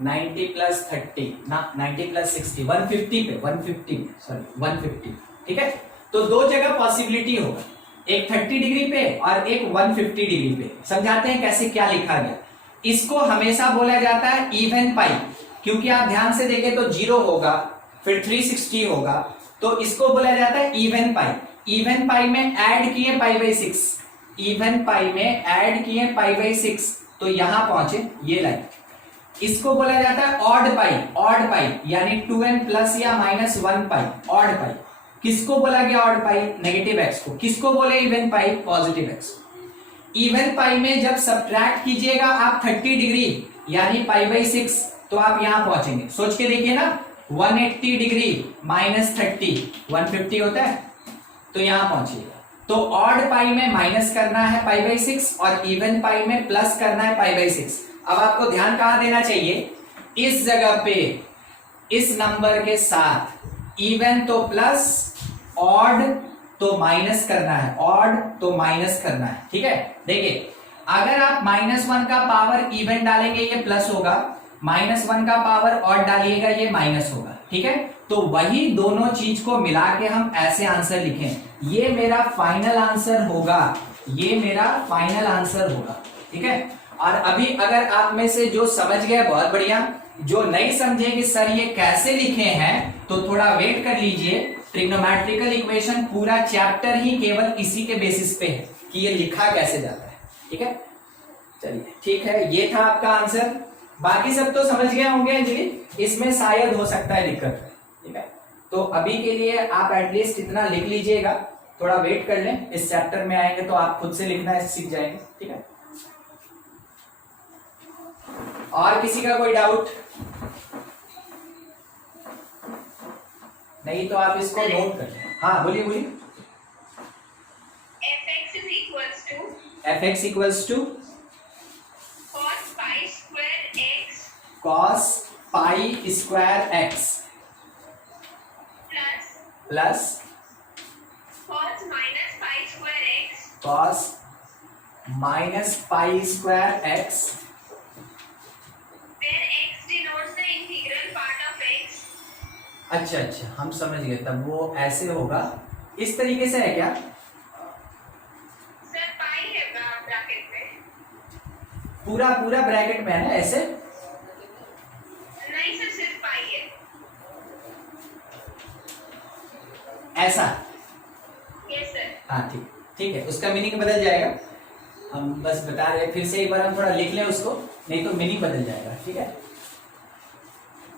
90 प्लस 30 ना, 90 प्लस 60, 150 पे, 150 सॉरी 150। ठीक है, तो दो जगह पॉसिबिलिटी होगा, एक 30 डिग्री पे और एक 150 डिग्री पे। समझाते हैं कैसे क्या लिखा गया। इसको हमेशा बोला जाता है इवन पाई, क्योंकि आप ध्यान से देखें तो 0 होगा, फिर 360 होगा, तो इसको बोला जाता है इवन पाई। इवन पाई में ऐड किए π/6, इवन पाई में ऐड किए π/6, तो यहां पहुंचे ये लाइन। इसको बोला जाता है ऑड पाई, ऑड पाई यानी 2n प्लस या -1 पाई, ऑड पाई। किसको बोला गया ऑड पाई? नेगेटिव एक्स को। किसको बोले इवन पाई? Positive x. इवन पाई में जब सब्ट्रैक्ट कीजिएगा आप 30 डिग्री यानी π/6, तो आप यहां पहुंचेंगे। सोच के देखिए ना, 180 डिग्री -30 150 होता है, तो यहां पहुंचिएगा। तो ऑड पाई में माइनस करना है π/6 और इवन पाई में प्लस करना है π/6। अब आपको ध्यान कहां देना चाहिए? इस जगह पे इस नंबर के साथ इवन तो प्लस, ऑड तो माइनस करना है, ऑड तो माइनस करना है, ठीक है। देखिए अगर आप -1 का पावर इवन डालेंगे ये प्लस होगा, -1 का पावर ऑड डालिएगा ये माइनस होगा, ठीक है। तो वही दोनों चीज को मिला के हम ऐसे आंसर लिखें, ये मेरा फाइनल आंसर होगा, ये मेरा फाइनल आंसर होगा, ठीक है। और अभी अगर आप में से जो समझ गए बहुत बढ़िया, जो नहीं समझे कि सर ये कैसे लिखे हैं तो थोड़ा वेट कर लीजिए। ट्रिग्नोमेट्रिकल इक्वेशन पूरा चैप्टर ही केवल इसी के बेसिस पे है कि ये लिखा कैसे जाता है, ठीक है। चलिए ठीक है, ये था आपका आंसर। बाकी सब तो समझ गए होंगे अंजलि, इसमें शायद हो सकता है दिक्कत, ठीक है। तो अभी के लिए आप एटलीस्ट इतना लिख लीजिएगा, थोड़ा वेट कर लें, इस चैप्टर में आएंगे तो आप खुद से लिखना सीख जाएंगे, ठीक है। और किसी का कोई डाउट नहीं तो आप इसको नोट कर लें। हाँ बोलिए बोलिए। fx is equals to fx equals to cos pi square x cos pi square x plus plus cos minus pi square x cos minus pi square x, where x denotes the integral part of x। अच्छा अच्छा हम समझ गए, तब वो ऐसे होगा, इस तरीके से है क्या? सर पाई है ब्रैकेट में, पूरा पूरा ब्रैकेट में है ना ऐसे? नहीं सर सिर्फ पाई है। ऐसा? Yes sir. हाँ ठीक ठीक है, उसका मीनिंग बदल जाएगा, हम बस बता रहे हैं, फिर से एक बार हम थोड़ा लिख लें उसको, नहीं तो मीनिंग बदल जाएगा, ठीक है।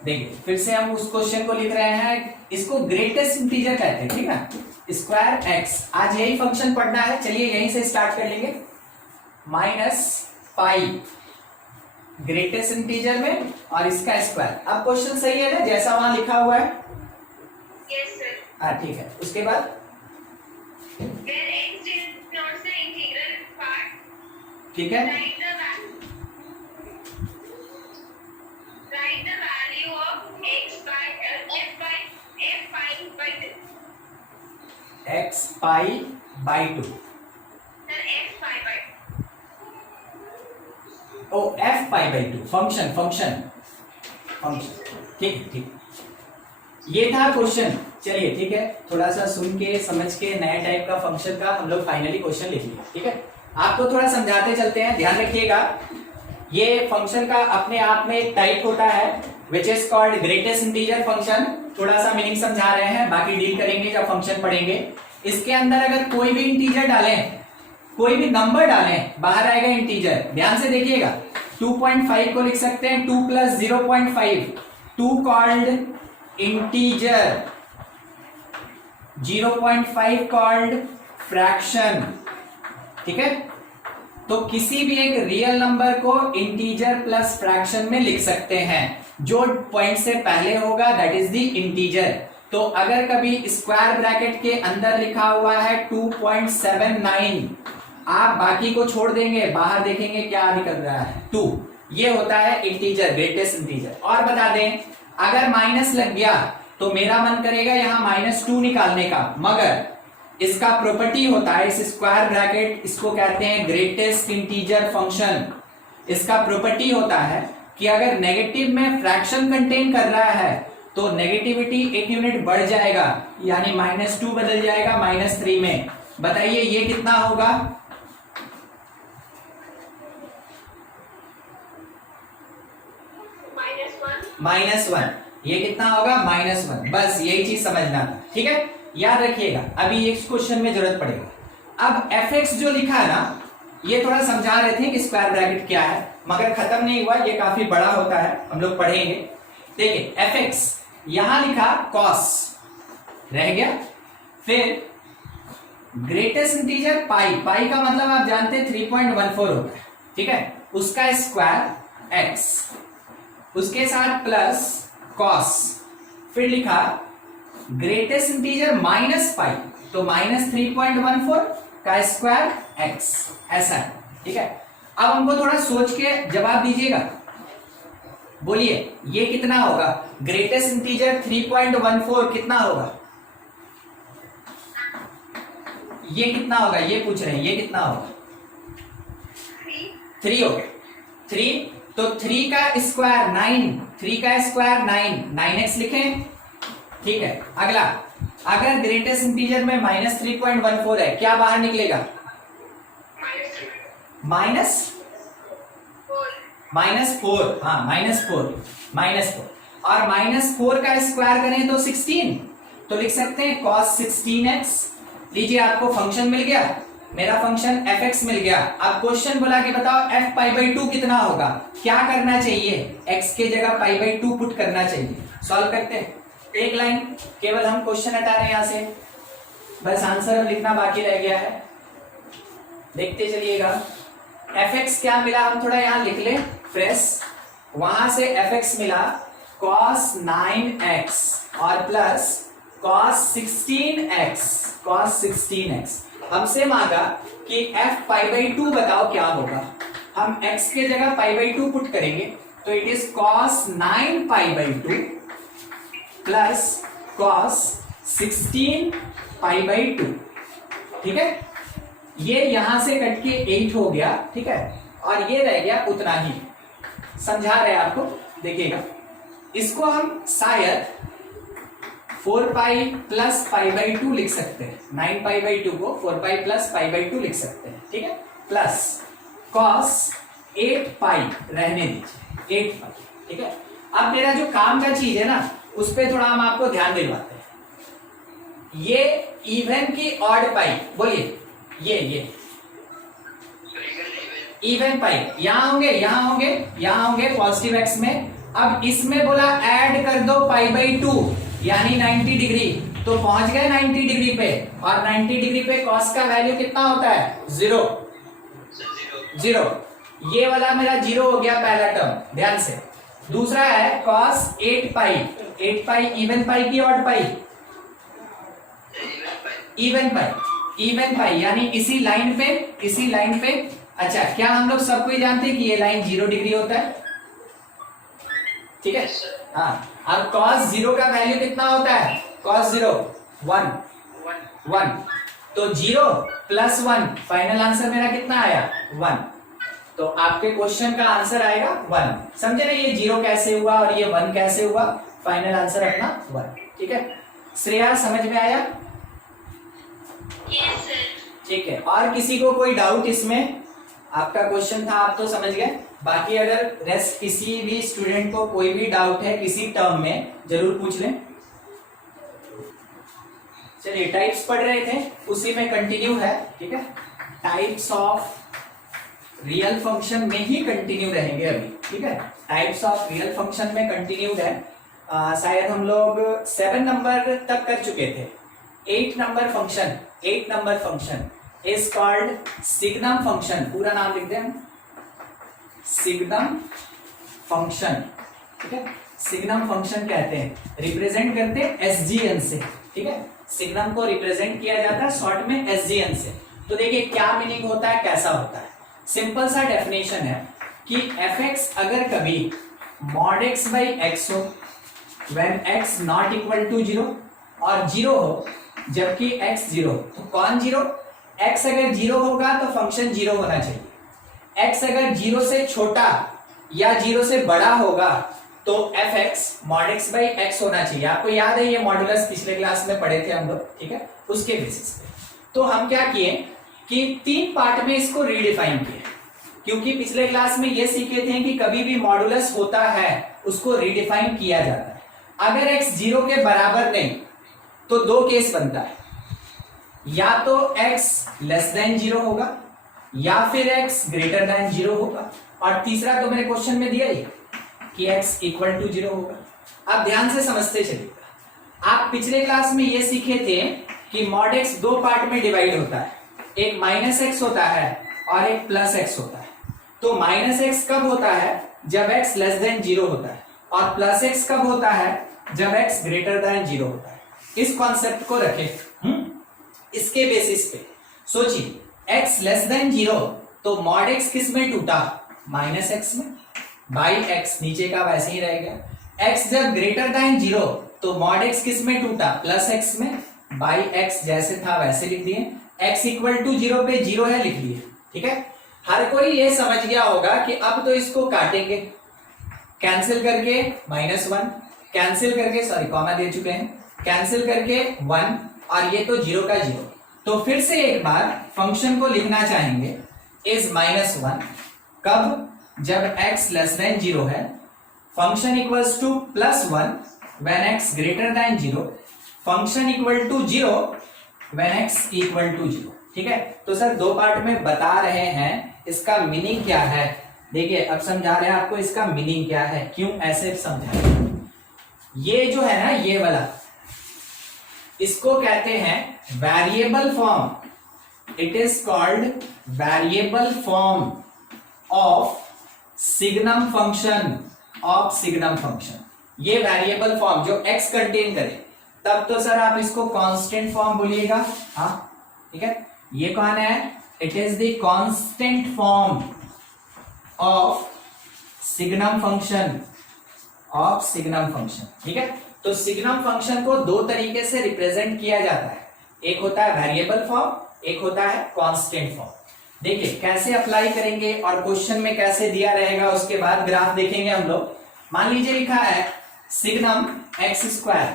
देखिए फिर से हम उस क्वेश्चन को लिख रहे हैं, इसको ग्रेटेस्ट इंटीजर कहते हैं, ठीक है। स्क्वायर एक्स, आज यही फंक्शन पढ़ना है, चलिए यहीं से स्टार्ट कर लेंगे। माइनस पाई ग्रेटेस्ट इंटीजर में और इसका स्क्वायर। अब क्वेश्चन सही है ना जैसा वहां लिखा हुआ है? Yes sir. हाँ ठीक है, उसके बाद where x denotes the integral part, ठीक है, write the value of x by f pi by 2। X pi by 2, sir f pi by 2। ओ f pi by 2, function function function, ठीक ठीक, ये था क्वेश्चन। चलिए ठीक है, थोड़ा सा सुन के समझ के नए टाइप का फंक्शन का हम लोग फाइनली क्वेश्चन लिख लिया, ठीक है। आपको थोड़ा समझाते चलते हैं, ध्यान रखिएगा। ये फंक्शन का अपने आप में एक टाइप होता है which is called greatest integer function. थोड़ा सा मीनिंग समझा रहे हैं, बाकी डील करेंगे जब फंक्शन पढ़ेंगे। इसके अंदर अगर कोई भी इंटीजर डालें, कोई भी नंबर डालें, बाहर आएगा इंटीजर। ध्यान से देखिएगा, 2.5 को लिख सकते हैं 2 + 0.5, 2 कॉल्ड इंटीजर, 0.5 कॉल्ड फ्रैक्शन, ठीक है। तो किसी भी एक रियल नंबर को इंटीजर प्लस फ्रैक्शन में लिख सकते हैं, जो पॉइंट से पहले होगा दैट इज द इंटीजर। तो अगर कभी स्क्वायर ब्रैकेट के अंदर लिखा हुआ है 2.79, आप बाकी को छोड़ देंगे, बाहर देखेंगे क्या निकल रहा है 2, ये होता है इंटीजर, ग्रेटेस्ट इंटीजर। और बता दें अगर माइनस लग गया तो मेरा मन करेगा यहां -2 निकालने का, मगर इसका प्रॉपर्टी होता है, इस स्क्वायर ब्रैकेट, इसको कहते हैं ग्रेटेस्ट इंटीजर फंक्शन। इसका प्रॉपर्टी होता है कि अगर नेगेटिव में फ्रैक्शन कंटेन कर रहा है तो नेगेटिविटी 1 यूनिट बढ़ जाएगा, यानी -2 बदल जाएगा -3 में। बताइए ये कितना होगा? -1। ये कितना होगा? -1। बस यही चीज समझना था, ठीक है, याद रखिएगा। अभी एक क्वेश्चन में जरूरत पड़ेगा। अब fx जो लिखा है ना, ये थोड़ा समझा रहे थे कि स्क्वायर ब्रैकेट क्या है, मगर खत्म नहीं हुआ, ये काफी बड़ा होता है, हम लोग पढ़ेंगे। देखिए fx यहां लिखा cos रह गया, फिर ग्रेटेस्ट इंटीजर पाई, पाई का मतलब आप जानते हैं 3.14 होता है, ठीक है, उसका स्क्वायर x, उसके साथ प्लस cos, फिर लिखा ग्रेटेस्ट इंटीजर -पाई, तो -3.14 का स्क्वायर x, ऐसा है, ठीक है। अब हमको थोड़ा सोच के जवाब दीजिएगा, बोलिए ये कितना होगा? ग्रेटेस्ट इंटीजर 3.14 कितना होगा? ये कितना होगा, ये पूछ रहे हैं, ये कितना होगा? 3 हो गया। 3 तो 3 का स्क्वायर 9, 3 का स्क्वायर 9, 9x लिखें। ठीक है, अगला, अगर ग्रेटेस्ट इंटीजर में -3.14 है, क्या बाहर निकलेगा? -4, हाँ -4 और -4 का स्क्वायर करें तो 16, तो लिख सकते हैं cos 16x। लीजिए आपको फंक्शन मिल गया, मेरा फंक्शन fx मिल गया। अब क्वेश्चन बोला कि बताओ f π/2 कितना होगा, क्या करना चाहिए? x के जगह π/2 पुट करना चाहिए। सॉल्व करते हैं, एक लाइन, केवल हम क्वेश्चन हटा रहे हैं यहां से, बस आंसर अब लिखना बाकी रह गया है। देखते चलिएगा, fx क्या मिला, हम थोड़ा यहां लिख ले फ्रेश। वहां से fx मिला cos 9x और प्लस cos 16x। हमसे मांगा कि f π/2 बताओ क्या होगा। हम x के जगह π/2 पुट करेंगे, तो it is cos 9 π/2 plus cos 16 π/2। ठीक है, ये यहां से कट के 8 हो गया। ठीक है, और ये रह गया उतना ही। समझा रहे आपको, देखिएगा, इसको हम शायद 4π प्लस π/2 लिख सकते हैं। 9 π/2 को 4π प्लस π/2 लिख सकते हैं। ठीक है, प्लस cos 8π रहने दीजिए, 8π। ठीक है, अब मेरा जो काम का चीज है ना, उस पर थोड़ा हम आपको ध्यान दिलवाते हैं। ये इवन की ऑड पाई, बोलिए, ये इवन पाई यहां होंगे पॉजिटिव एक्स में। अब इसमें बोला ऐड कर दो π/2 यानी 90 डिग्री, तो पहुंच गए 90 डिग्री पे, और 90 डिग्री पे cos का वैल्यू कितना होता है? 0। ये वाला मेरा 0 हो गया पहला टर्म, ध्यान से। दूसरा है cos 8π इवन पाई की ऑड पाई? इवन पाई यानी इसी लाइन पे। अच्छा, क्या हम लोग सबको ही जानते हैं कि ये लाइन 0 डिग्री होता है? ठीक है, हाँ। अब cos 0 का वैल्यू कितना होता है? cos 0 1, तो 0 प्लस 1, फाइनल आंसर मेरा कितना आया? 1। तो आपके क्वेश्चन का आंसर आएगा 1। समझे ना, ये 0 कैसे हुआ और ये 1 कैसे हुआ? फाइनल आंसर अपना 1। ठीक है, श्रेया समझ में आया? Yes, sir. ठीक है, और किसी को कोई डाउट इसमें? आपका क्वेश्चन था, आप तो समझ गए। बाकी अगर रेस्ट किसी भी स्टूडेंट को कोई भी डाउट है किसी टर्म में, जरूर पूछ लें। चलिए, टाइप्स पढ़ रहे थे, उसी में कंटिन्यू है। ठीक है, टाइप्स ऑफ रियल फंक्शन में ही कंटिन्यू रहेंगे अभी। ठीक है, टाइप्स ऑफ रियल फंक्शन में कंटिन्यूड है। शायद हम लोग 7 नंबर तक कर चुके थे। 8 number function is called signum function. पूरा नाम लिख दें, सिग्नम फंक्शन। ठीक है, सिग्नम फंक्शन कहते हैं, रिप्रेजेंट करते हैं SGN से। ठीक है, सिग्नम को रिप्रेजेंट किया जाता है शॉर्ट में SGN से। तो देखिए क्या मीनिंग होता है, कैसा होता है। सिंपल सा डेफिनेशन है कि fx अगर कभी mod x by x हो when x not equal to 0 और 0 हो जबकि x 0 हो, तो कौन 0? x अगर 0 होगा तो फंक्शन 0 होना चाहिए। x अगर 0 से छोटा या 0 से बड़ा होगा तो fx mod x by x होना चाहिए। आपको याद है ये मॉडुलस पिछले क्लास में पढ़े थे हम लोग। ठीक है, उसके बेसिस पे तो हम क्या किए कि 3 पार्ट में इसको रीडिफाइन किए, क्योंकि पिछले क्लास में ये सीखे थे कि कभी भी मॉडुलस होता है उसको रीडिफाइन किया जाता है। अगर x 0 के बराबर नहीं तो 2 केस बनता है, या तो x लेस देन 0 होगा या फिर x ग्रेटर देन 0 होगा, और तीसरा तो मेरे क्वेश्चन में दिया ही कि x इक्वल टू 0 होगा। अब ध्यान से समझते चलिएगा। आप पिछले क्लास में ये सीखे थे कि mod x 2 पार्ट में डिवाइड होता है, एक -x होता है और एक +x होता है। तो -x कब होता है? जब x लेस देन 0 होता है, और +x कब होता है? जब x ग्रेटर देन 0 होता है। इस कॉन्सेप्ट को रखें। इसके बेसिस पे सोचिए, x लेस देन 0 तो mod x किस में टूटा? -x में, बाई x नीचे का वैसे ही रह गया। x जब ग्रेटर देन 0 तो mod x किस में टूटा? +x में, बाई x जैसे था वैसे लिख दिए। x इक्वल टू 0 पे 0 है, लिख लिए। ठीक है, हर कोई ये समझ गया होगा कि अब तो इसको काटेंगे, कैंसिल करके -1, कैंसिल करके, सॉरी कॉमा दे चुके हैं, कैंसिल करके 1, और ये तो 0 का 0। तो फिर से एक बार फंक्शन को लिखना चाहेंगे इज -1, कब? जब x लेस देन 0 है। Function equals to +1 when x greater than 0, function equal to 0 when x equal to 0। ठीक है, तो सर दो पार्ट में बता रहे हैं इसका मीनिंग क्या है। देखिए अब समझा रहे हैं आपको इसका मीनिंग क्या है, क्यों ऐसे समझा रहे हैं। ये जो है ना, ये वाला, इसको कहते हैं variable form. It is called variable form of signum function, of signum function. ये वेरिएबल फॉर्म जो x कंटेन करे, तब तो सर आप इसको कांस्टेंट फॉर्म बोलिएगा। हाँ ठीक है, ये कौन है? It is the constant form of signum function, of signum function. ठीक है, तो सिग्नम फंक्शन को दो तरीके से रिप्रेजेंट किया जाता है, एक होता है वेरिएबल फॉर्म, एक होता है कांस्टेंट फॉर्म। देखिए कैसे अप्लाई करेंगे और क्वेश्चन में कैसे दिया रहेगा, उसके बाद ग्राफ देखेंगे हम लोग। मान लीजिए लिखा है सिग्नम x²।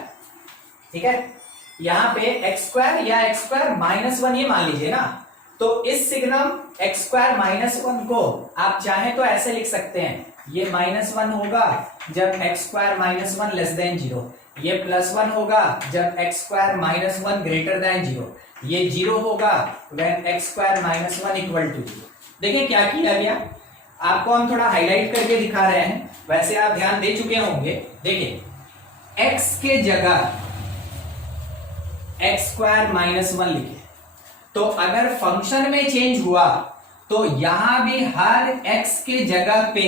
ठीक है, यहां पे x² या x² -1 ये मान लीजिए ना, तो इस सिग्नम x² -1 को आप चाहें तो ऐसे लिख सकते हैं, ये -1 होगा जब x² -1 लेस देन 0, ये +1 होगा जब x² -1 ग्रेटर देन 0, ये 0 होगा व्हेन x² -1 इक्वल टू 0। देखिए क्या किया गया, आपको हम थोड़ा हाईलाइट करके दिखा रहे हैं, वैसे आप ध्यान दे चुके होंगे। देखिए x के जगह x² -1 लिखे, तो अगर फंक्शन में चेंज हुआ तो यहां भी हर x के जगह पे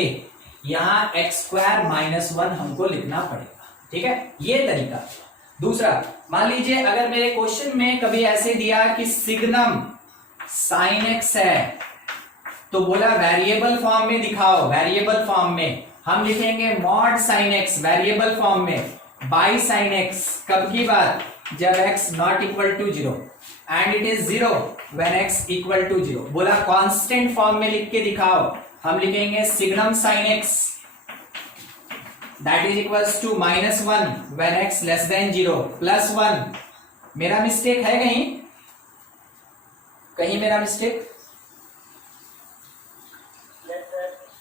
यहां x² -1 हमको लिखना पड़ेगा। ठीक है, ये तरीका। दूसरा, मान लीजिए अगर मेरे क्वेश्चन में कभी ऐसे दिया कि सिग्नम sin x है, तो बोला वेरिएबल फॉर्म में दिखाओ, वेरिएबल फॉर्म में हम लिखेंगे mod sin x variable form में, बाई sin x कब की बात? जब x not equal to 0 and it is 0 when x equal to 0। बोला कांस्टेंट फॉर्म में लिख के दिखाओ, हम लिखेंगे signum sin x that is equals to -1 when x less than 0 +1। मेरा मिस्टेक है कहीं? कहीं मेरा मिस्टेक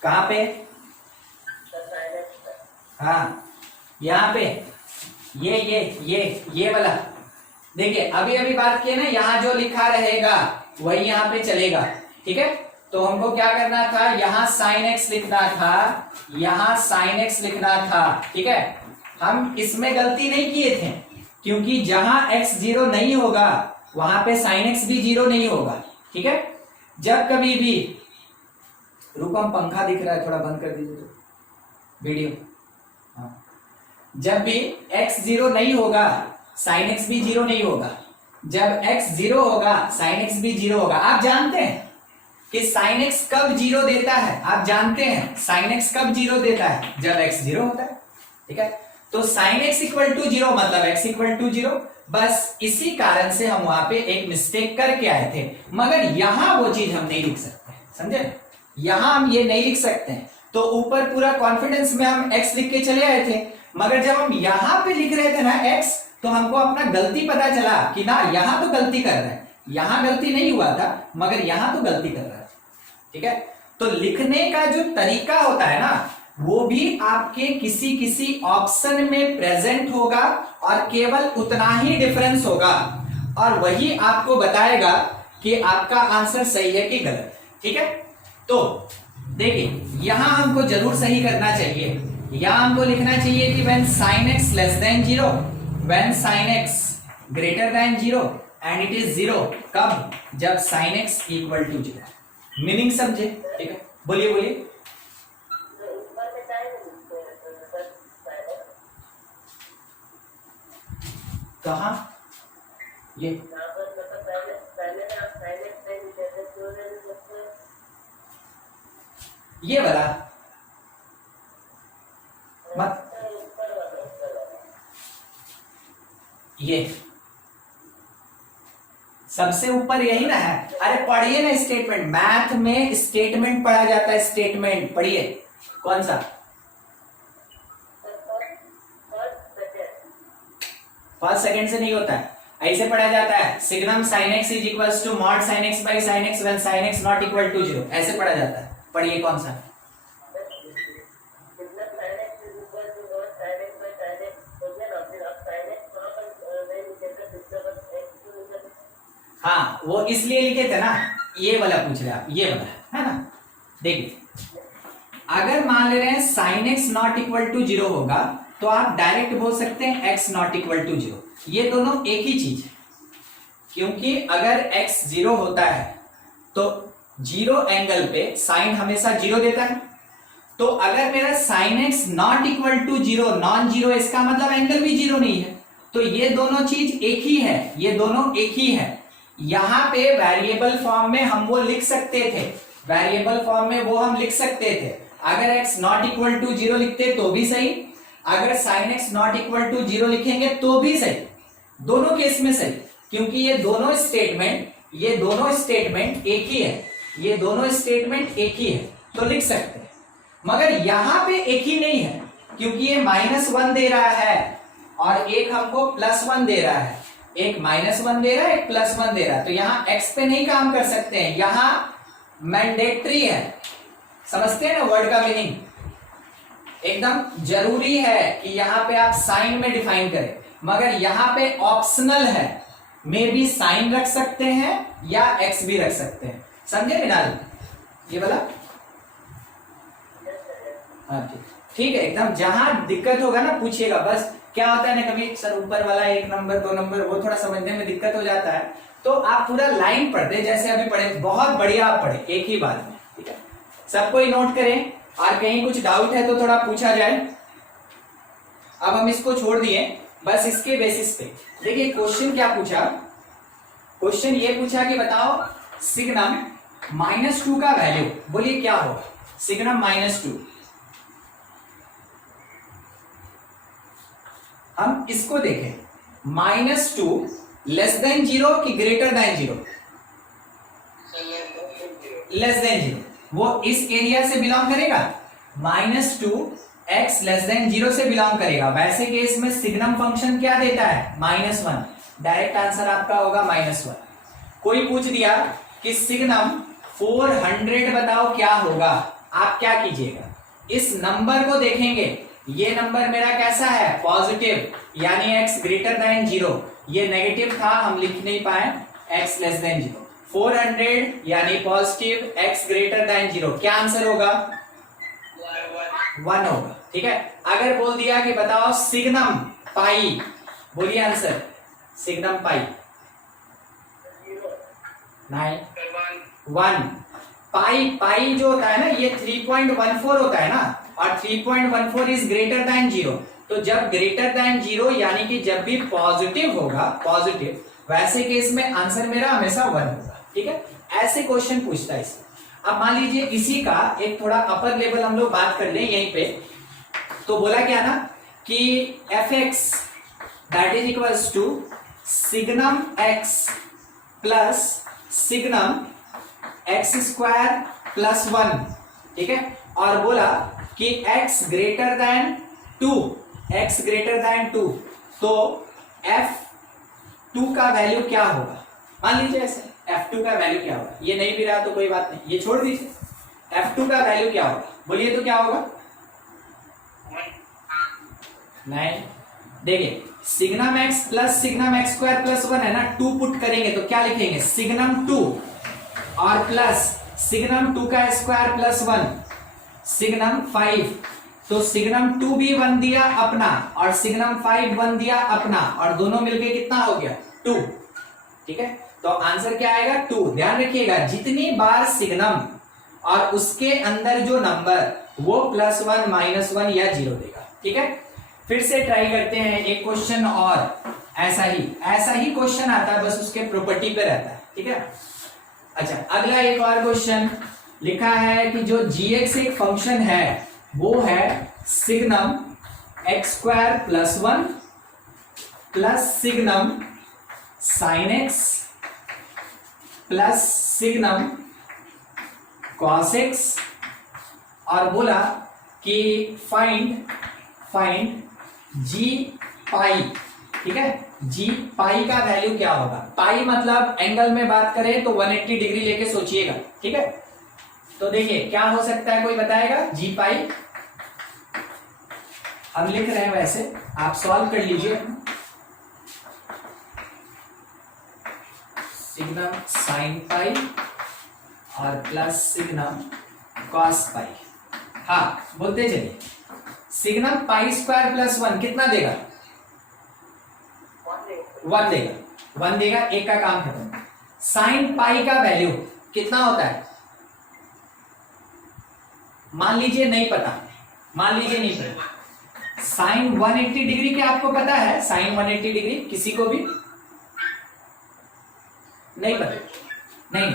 कहां पे? हाँ यहां पे, ये वाला। देखिए अभी अभी बात किए ना, यहां जो लिखा रहेगा वही यहां पे चलेगा। ठीक है, तो हमको क्या करना था, यहां sin x लिखना था, यहां sin x लिखना था। ठीक है, हम इसमें गलती नहीं किए थे, क्योंकि जहां x 0 नहीं होगा वहां पे sin x भी 0 नहीं होगा। ठीक है, जब कभी भी, रूपम पंखा दिख रहा है, थोड़ा बंद कर दीजिए तो वीडियो। हाँ, जब भी x 0 नहीं होगा sin x भी 0 नहीं होगा, जब x 0 होगा sin x भी 0 होगा। आप जानते हैं कि sin x कब 0 देता है? आप जानते हैं sin x कब 0 देता है? जब x 0 होता है। ठीक है, तो sin x इक्वल टू 0 मतलब x इक्वल टू 0। बस इसी कारण से हम वहां पे एक मिस्टेक करके आए थे, मगर यहां वो चीज हम नहीं लिख सकते, समझे? यहां हम ये नहीं लिख सकते हैं, तो ऊपर पूरा कॉन्फिडेंस में हम x लिख के चले आए थे, मगर जब हम यहां पे लिख रहे थे ना x, तो हमको अपना गलती पता चला कि ना यहां तो गलती कर रहा है, यहां गलती नहीं हुआ था मगर यहां तो गलती कर रहा है। ठीक है, तो लिखने का जो तरीका होता है ना, वो भी आपके किसी किसी ऑप्शन में प्रेजेंट होगा और केवल उतना ही डिफरेंस होगा, और वही आपको बताएगा कि आपका आंसर सही है कि गलत। ठीक है, तो देखिए यहां हमको जरूर सही करना चाहिए, यहां हमको लिखना चाहिए कि when sin x less than 0, when sin x greater than 0 and it is 0, कब? जब sin x equal to 0। Meaning समझे? ठीक है, बोलिए बोलिए। कहा ये? ये वाला मत, सबसे ऊपर यही ना है। अरे पढ़िए ना स्टेटमेंट, मैथ में स्टेटमेंट पढ़ा जाता है, स्टेटमेंट पढ़िए। कौन सा? फर्स्ट सेकंड से नहीं होता है, ऐसे पढ़ा जाता है। Signum sine x is equal to mod sine x by sine x when sine x not equal to 0, ऐसे पढ़ा जाता है। पढ़िए कौन सा? हाँ वो इसलिए लिखे थे ना, ये वाला पूछ रहे आप, ये वाला है ना। देखिए अगर मान ले रहे हैं sine x not equal to 0 होगा तो आप डायरेक्ट बोल सकते हैं एक्स नॉट इक्वल टू 0। ये दोनों एक ही चीज है, क्योंकि अगर एक्स 0 होता है तो 0 एंगल पे साइन हमेशा 0 देता है। तो अगर मेरा sine x not equal to 0 non 0, इसका मतलब एंगल भी 0 नहीं है। तो ये दोनों चीज एक ही है, ये दोनों एक ही है। यहां पे वेरिएबल फॉर्म में हम वो लिख सकते थे, वेरिएबल फॉर्म में वो हम लिख सकते थे। अगर x नॉट इक्वल टू 0 लिखते तो भी सही, अगर sin x not equal to 0 लिखेंगे तो भी सही, दोनों केस में सही, क्योंकि ये दोनों स्टेटमेंट एक ही है, ये दोनों स्टेटमेंट एक ही है, तो लिख सकते हैं। मगर यहां पे एक ही नहीं है, क्योंकि ये -1 दे रहा है और एक हमको +1 दे रहा है, एक -1 दे रहा है, एक +1 दे रहा है। तो यहां x पे नहीं काम कर सकते हैं, यहां मैंडेटरी है। समझते हैं ना वर्ड का मीनिंग? एकदम जरूरी है कि यहां पे आप साइन में डिफाइन करें, मगर यहां पे ऑप्शनल है, मे भी साइन रख सकते हैं या x भी रख सकते हैं। समझे मिनाल ये वाला? हाँ ठीक है, एकदम जहां दिक्कत होगा ना पूछिएगा। बस क्या होता है ना, कभी सर ऊपर वाला 1 नंबर 2 नंबर वो थोड़ा समझने में दिक्कत हो जाता है, तो आप पूरा लाइन पढ़ते जैसे अभी पढ़े, बहुत बढ़िया आप पढ़े एक ही बार में। ठीक है, सबको ही नोट करें, और कहीं कुछ डाउट है तो थोड़ा पूछा जाए। अब हम इसको छोड़ दिए, बस इसके बेसिस पे देखिए क्वेश्चन क्या पूछा। क्वेश्चन ये पूछा कि बताओ सिग्नम -2 का वैल्यू, बोलिए क्या होगा सिग्नम -2। हम इसको देखें, -2 लेस देन 0 कि ग्रेटर देन 0? Less than 0। वो इस एरिया से बिलोंग करेगा, -2 x लेस देन 0 से बिलोंग करेगा। वैसे केस में सिग्नम फंक्शन क्या देता है? -1। डायरेक्ट आंसर आपका होगा -1। कोई पूछ दिया कि सिग्नम 400 बताओ क्या होगा, आप क्या कीजिएगा? इस नंबर को देखेंगे, ये नंबर मेरा कैसा है? पॉजिटिव, यानी x ग्रेटर देन 0। ये नेगेटिव था, हम लिख नहीं पाए, x लेस देन 0। 400 यानी पॉजिटिव, x ग्रेटर देन 0, क्या आंसर होगा? 1 होगा। ठीक है, अगर बोल दिया कि बताओ सिग्नम पाई, बोलिए आंसर सिग्नम पाई। नहीं, 1 पाई जो होता है ना, ये 3.14 होता है ना, और 3.14 इज ग्रेटर देन 0। तो जब ग्रेटर देन 0 यानी कि जब भी पॉजिटिव होगा, पॉजिटिव, वैसे केस में आंसर मेरा हमेशा 1 होगा। ठीक है, ऐसे क्वेश्चन पूछता है इसमें। अब मान लीजिए इसी का एक थोड़ा अपर लेवल हम लोग बात कर लें यहीं पे। तो बोला क्या ना कि f(x) that is equals to signum x plus signum x² plus 1। ठीक है, और बोला कि x greater than 2, x greater than 2, तो f2 का वैल्यू क्या होगा? मान लीजिए ऐसे f2 का वैल्यू क्या होगा? ये नहीं भी रहा तो कोई बात नहीं, ये छोड़ दीजिए। f2 का वैल्यू क्या होगा, बोलिए तो क्या होगा? नहीं, देखिए signum x plus signum x² plus 1 है ना, 2 पुट करेंगे तो क्या लिखेंगे? सिग्नम 2 और प्लस सिग्नम 2 का स्क्वायर प्लस 1 सिग्नम 5। तो सिग्नम 2 भी 1 दिया अपना और सिग्नम 5 1 दिया अपना, और दोनों मिलके कितना हो गया? 2। ठीक है, तो आंसर क्या आएगा? 2। ध्यान रखिएगा, जितनी बार सिग्नम और उसके अंदर जो नंबर वो +1 -1 या 0 देगा। ठीक है, फिर से ट्राई करते हैं एक क्वेश्चन और, ऐसा ही क्वेश्चन आता है, बस उसके प्रॉपर्टी पे रहता है। ठीक है, अच्छा अगला एक और क्वेश्चन लिखा है कि जो gx एक फंक्शन है वो है signum x² plus 1 plus signum sin x plus signum cos x और बोला कि फाइंड जी पाई, ठीक है, जी पाई का वैल्यू क्या होगा। पाई मतलब एंगल में बात करें तो 180 डिग्री लेके सोचिएगा, ठीक है। तो देखिए क्या हो सकता है, कोई बताएगा जी पाई। हम लिख रहे हैं, वैसे आप सॉल्व कर लीजिए। सिग्नम साइन पाई और प्लस सिग्नम कॉस पाई। हाँ बोलते चलिए, सिग्नम पाई स्क्वायर प्लस 1 कितना देगा, 1 देगा, 1 देगा, एक का काम खत्म। साइन पाई का वैल्यू कितना होता है, मान लीजिए नहीं पता, मान लीजिए नहीं पता। साइन 180 डिग्री के आपको पता है, साइन 180 डिग्री किसी को भी नहीं पता, नहीं,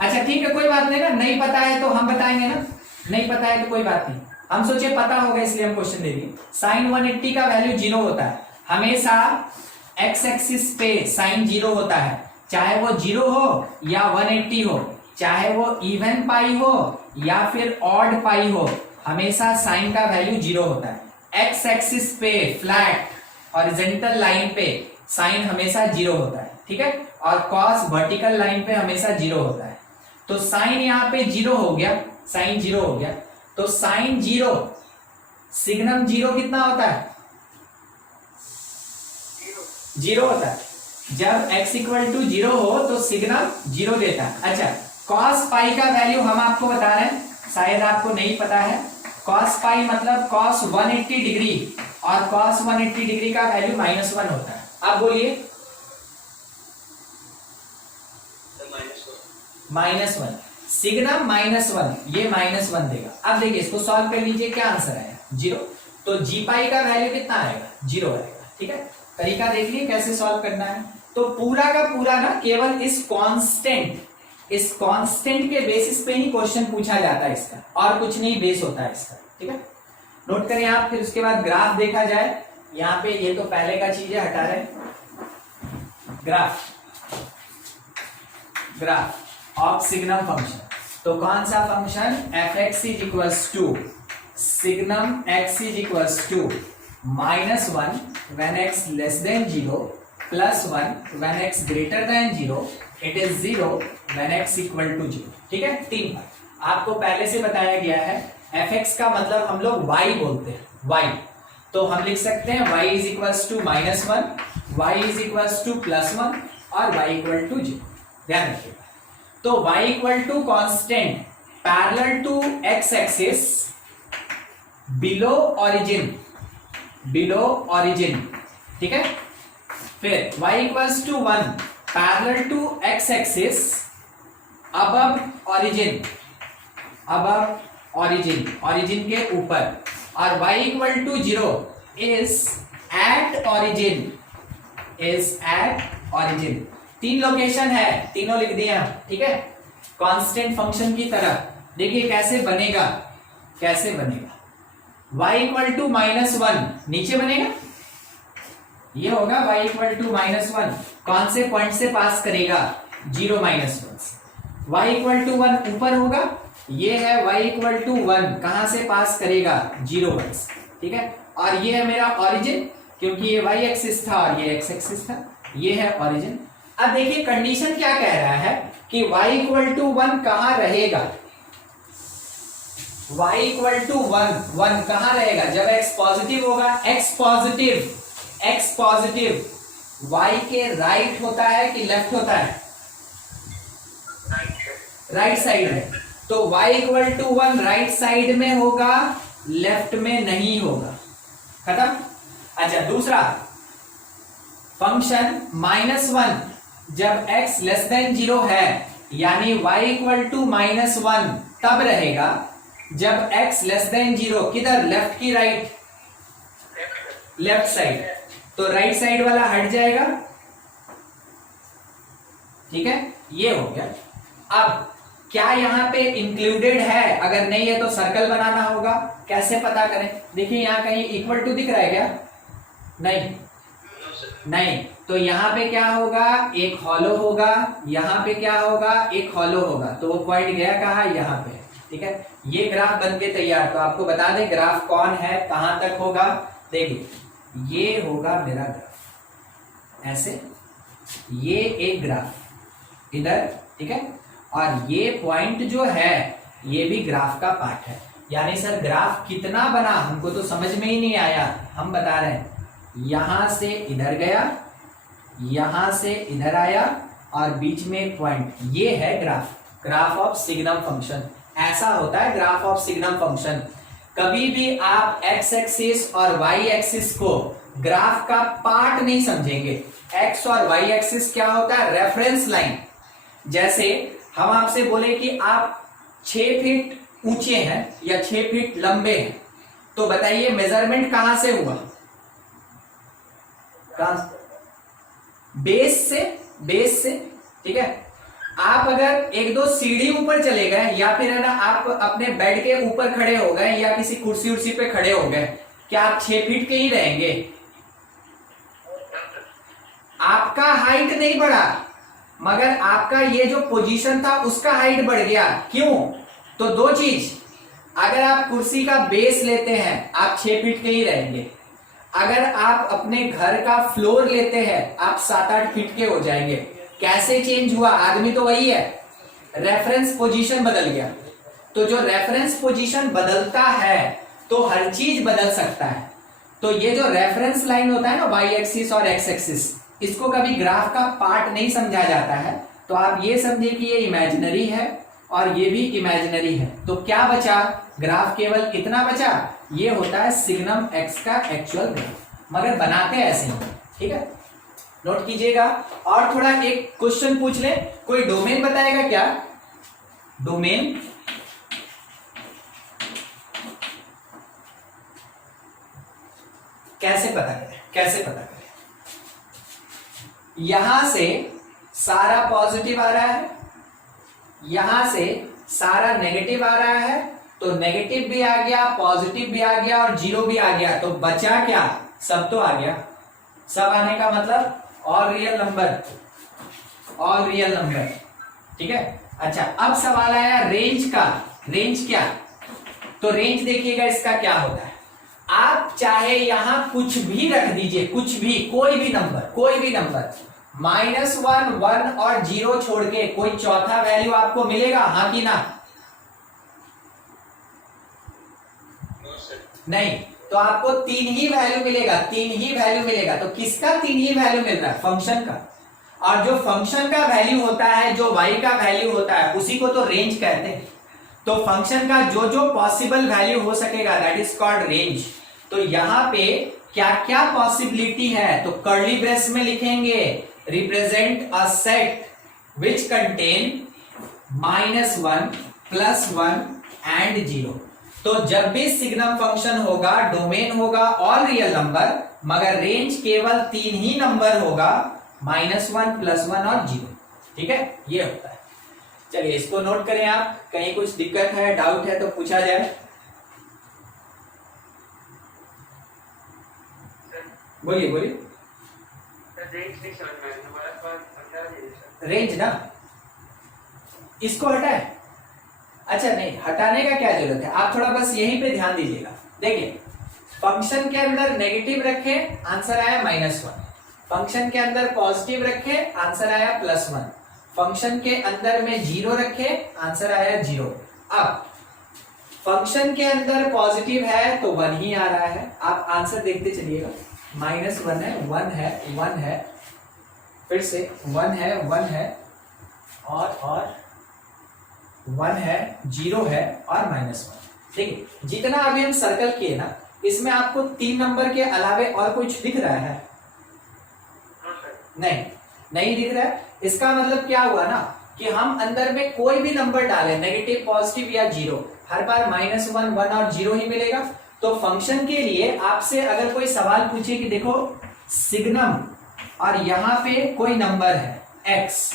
अच्छा ठीक है, कोई बात नहीं ना, नहीं पता है तो हम बताएंगे ना, नहीं पता है तो कोई बात नहीं, हम सोचे पता होगा इसलिए हम क्वेश्चन दे दिए। साइन 180 का वैल्यू 0 होता है, हमेशा एक्स एक्सिस पे साइन 0 होता है, चाहे वो 0 हो या 180 हो, चाहे वो इवन पाई हो या फिर ऑड पाई हो, हमेशा साइन का वैल्यू 0 होता है। एक्स एक्सिस पे फ्लैट हॉरिजॉन्टल लाइन पे साइन हमेशा 0 होता है, ठीक है, और कॉस वर्टिकल लाइन पे हमेशा 0 होता है। तो साइन यहाँ पे 0 हो गया, साइन 0 हो गया, तो साइन 0 सिग्नम 0 कितना होता है, 0 होता है। जब x इक्वल टू 0 हो तो सिग्नम 0 देता है। अच्छा, कॉस पाई का वैल्यू हम आपको बता रहे हैं, शायद आपको नहीं पता है। कॉस पाई मतलब कॉस 180 डिग्री, और कॉस 180 डिग्री का वैल्यू -1 होता है। आप बोलिए -1, सिग्नम -1, ये -1 देगा। अब देखिए इसको सॉल्व कर लीजिए, क्या आंसर आया, 0। तो जी पाई का वैल्यू कितना आएगा, 0 आएगा, ठीक है। तरीका देख लिए कैसे सॉल्व करना है। तो पूरा का पूरा ना केवल इस कांस्टेंट के बेसिस पे ही क्वेश्चन पूछा जाता है इसका, और कुछ नहीं बेस होता है इसका, ठीक है। नोट करें आप, फिर उसके बाद ग्राफ देखा जाए। यहाँ पे ये तो पहले का चीज है, हटा रहे, ग्राफ ऑफ सिग्नम फंक्शन। तो कौन सा फंक्शन, f x is equals to signum x is equals to -1 when x less than 0 plus 1 when x greater than 0, it is 0 when x equal to 0, ठीक है। 3 बार आपको पहले से बताया गया है। fx का मतलब हम लोग y बोलते हैं, y, तो हम लिख सकते हैं y is equals to -1, y is equals to +1 और y equal to 0, ध्यान रखिएगा। तो y equal to constant parallel to x axis below origin, ठीक है। फिर y equals to 1 parallel to x axis above origin के ऊपर, और y equal to 0 is at origin। 3 location है, तीनों लिख दिए हम, ठीक है, कांस्टेंट फंक्शन की तरह। देखिए कैसे बनेगा, y इक्वल टू -1 नीचे बनेगा, ये होगा y इक्वल टू -1, कौन से पॉइंट से पास करेगा, 0 -1 से। y इक्वल टू 1 ऊपर होगा, ये है y इक्वल टू 1, कहां से पास करेगा, 0 1 से, ठीक है। और ये है मेरा ऑरिजिन, क्योंकि ये y एक्सिस था और ये x एक्सिस था, ये है ऑरिजिन। अब देखिए कंडीशन क्या कह रहा है कि y इक्वल टू 1 कहां रहेगा, y इक्वल टू 1 कहां रहेगा, जब x पॉजिटिव होगा। x पॉजिटिव y के राइट होता है कि लेफ्ट होता है, राइट साइड है, तो y equal to 1 right side में होगा, लेफ्ट में नहीं होगा, खत्म। अच्छा, दूसरा फंक्शन -1 जब x लेस देन 0 है, यानी y इक्वल टू -1 तब रहेगा जब x लेस देन 0, किधर, लेफ्ट की राइट, लेफ्ट साइड, तो राइट साइड वाला हट जाएगा, ठीक है, ये हो गया। अब क्या यहाँ पे इंक्लूडेड है, अगर नहीं है तो सर्कल बनाना होगा। कैसे पता करें, देखिए यहाँ कहीं इक्वल टू दिख रहा है क्या, नहीं, नहीं, तो यहाँ पे क्या होगा, एक हॉलो होगा, यहाँ पे क्या होगा, एक हॉलो होगा, तो वो पॉइंट गया कहाँ, यहाँ पे। ठीक है, ये ग्राफ बन के तैयार। तो आपको बता दें ग्राफ कौन है, कहां तक होगा। देखिए ये होगा मेरा ग्राफ, ऐसे ये एक ग्राफ इधर, ठीक है, और ये पॉइंट जो है ये भी ग्राफ का पार्ट है। यानी सर ग्राफ कितना बना हमको तो समझ में ही नहीं आया, हम बता रहे हैं यहां से इधर गया, यहां से इधर आया और बीच में एक पॉइंट, ये है graph, graph of signum function. ऐसा होता है ग्राफ ऑफ सिग्नम फंक्शन। कभी भी आप एक्स एक्सिस और वाई एक्सिस को ग्राफ का पार्ट नहीं समझेंगे। एक्स और वाई एक्सिस क्या होता है, रेफरेंस लाइन। जैसे हम आपसे बोले कि आप 6 फीट ऊंचे हैं या 6 फीट लंबे हैं, तो बताइए मेजरमेंट कहां से हुआ, बेस से, ठीक है। आप अगर 1-2 सीढ़ी ऊपर चले गए या फिर है ना आप अपने बेड के ऊपर खड़े हो गए या किसी कुर्सी उर्सी पे खड़े हो गए, क्या आप 6 फीट के ही रहेंगे? आपका हाइट नहीं बढ़ा, मगर आपका ये जो पोजीशन था उसका हाइट बढ़ गया। क्यों? तो 2 चीज, अगर आप कुर्सी का बेस लेते हैं आप 6 फीट के ही रहेंगे, अगर आप अपने घर का फ्लोर लेते हैं आप 7-8 फीट के हो जाएंगे। कैसे चेंज हुआ, आदमी तो वही है, रेफरेंस पोजीशन बदल गया। तो जो रेफरेंस पोजीशन बदलता है तो हर चीज बदल सकता है। तो ये जो रेफरेंस लाइन होता है ना, वाई एक्सिस और एक्स एक्सिस, इसको कभी ग्राफ का पार्ट नहीं समझा जाता है। तो आप ये समझिए कि ये इमेजिनरी है और ये भी इमेजिनरी है। तो क्या बचा, ग्राफ केवल कितना बचा, ये होता है सिग्नम एक्स का एक्चुअल ग्राफ, मगर बनाते ऐसे ही। ठीक है, नोट कीजिएगा। और थोड़ा एक क्वेश्चन पूछ ले, कोई डोमेन बताएगा क्या, डोमेन? कैसे पता करें, कैसे पता करें? यहां से सारा पॉजिटिव आ रहा है, यहां से सारा नेगेटिव आ रहा है, तो नेगेटिव भी आ गया, पॉजिटिव भी आ गया और जीरो भी आ गया, तो बचा क्या, सब तो आ गया। सब आने का मतलब और रियल नंबर, और रियल नंबर। ठीक है, अच्छा अब सवाल आया रेंज का। रेंज क्या, तो रेंज देखिएगा इसका क्या होता है। आप चाहे यहां कुछ भी रख दीजिए, कुछ भी, कोई भी नंबर, कोई भी नंबर, -1, 1 और 0 छोड़ के कोई चौथा वैल्यू आपको मिलेगा, हाँ कि ना? नहीं, तो आपको 3 ही वैल्यू मिलेगा, 3 ही वैल्यू मिलेगा। तो किसका 3 ही वैल्यू मिल रहा है, फंक्शन का। और जो फंक्शन का वैल्यू होता है, जो y का वैल्यू होता है, उसी को तो रेंज कहते हैं। तो फंक्शन का जो जो पॉसिबल वैल्यू हो सकेगा, दैट इज कॉल्ड रेंज। तो यहां पे क्या क्या पॉसिबिलिटी है, तो कर्ली ब्रेस में लिखेंगे represent a set which contain -1, +1 and 0। तो जब भी सिग्नम फंक्शन होगा, डोमेन होगा और रियल नंबर, मगर रेंज केवल 3 ही नंबर होगा, -1, +1 और 0। ठीक है, ये होता है। चलिए इसको नोट करें आप, कहीं कुछ दिक्कत है, डाउट है तो पूछा जाए। बोलिए बोलिए। रेंज ना, इसको हटाए, अच्छा नहीं, हटाने का क्या जरूरत है, आप थोड़ा बस यहीं पे ध्यान दीजिएगा। देखिए फंक्शन के अंदर नेगेटिव रखे, आंसर आया -1। फंक्शन के अंदर पॉजिटिव रखे, आंसर आया +1। फंक्शन के अंदर में 0 रखे, आंसर आया 0। अब फंक्शन के अंदर पॉजिटिव है तो 1 ही आ रहा है। आप आंसर देखते चलिएगा, -1 है, 1 है, 1 है, फिर से 1 है, 1 है, और 1 है, 0 है और -1। देखिए जितना अभी हम सर्कल किए ना, इसमें आपको 3 नंबर के अलावे और कुछ दिख रहा है? नहीं, नहीं दिख रहा है। इसका मतलब क्या हुआ ना कि हम अंदर में कोई भी नंबर डालें, नेगेटिव, पॉजिटिव या 0, हर बार -1, 1 और 0 ही मिलेगा। तो फंक्शन के लिए आपसे अगर कोई सवाल पूछे कि देखो सिग्नम और यहां पे कोई नंबर है x,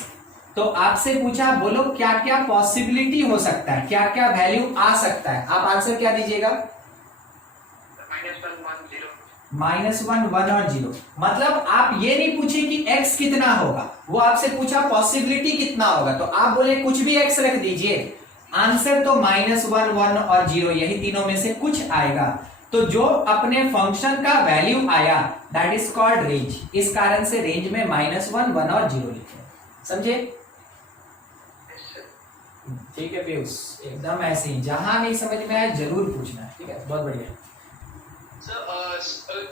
तो आपसे पूछा बोलो क्या क्या पॉसिबिलिटी हो सकता है, क्या क्या वैल्यू आ सकता है, आप आंसर क्या दीजिएगा? -1, 1 और 0। मतलब आप ये नहीं पूछे कि x कितना होगा, वो आपसे पूछा पॉसिबिलिटी कितना होगा, तो आप बोले कुछ भी x रख दीजिए, आंसर तो -1, 1 और 0 यही तीनों में से कुछ आएगा। तो जो अपने फंक्शन का वैल्यू आया दैट इज कॉल्ड रेंज। इस कारण से रेंज में -1, 1 और 0 लिखे, समझे? ठीक है पीयूष, एकदम ऐसे ही, जहां नहीं समझ में आया जरूर पूछना है, ठीक है? बहुत बढ़िया सर।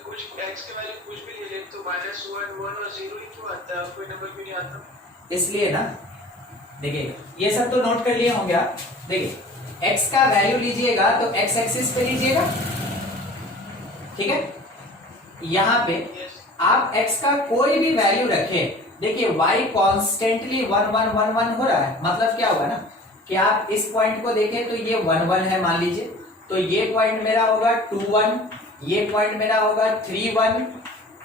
कुछ x के वैल्यू कुछ भी ले ले तो -1, 1 और 0 ही क्यों आता है, कोई नंबर क्यों नहीं आता? इसलिए ना, देखिए ये सब तो नोट कर लिए होंगे आप। देखिए x का वैल्यू लीजिएगा तो x एक्सिस पे लीजिएगा, ठीक है? यहाँ पे आप x का कोई भी वैल्यू रखें, देखिए y कॉन्स्टेंटली 1, 1, 1, 1 हो रहा है, मतलब क्या होगा ना कि आप इस पॉइंट को देखें तो ये 1, 1 है मान लीजिए, तो ये पॉइंट मेरा होगा 2, 1, ये पॉइंट मेरा होगा 3, 1,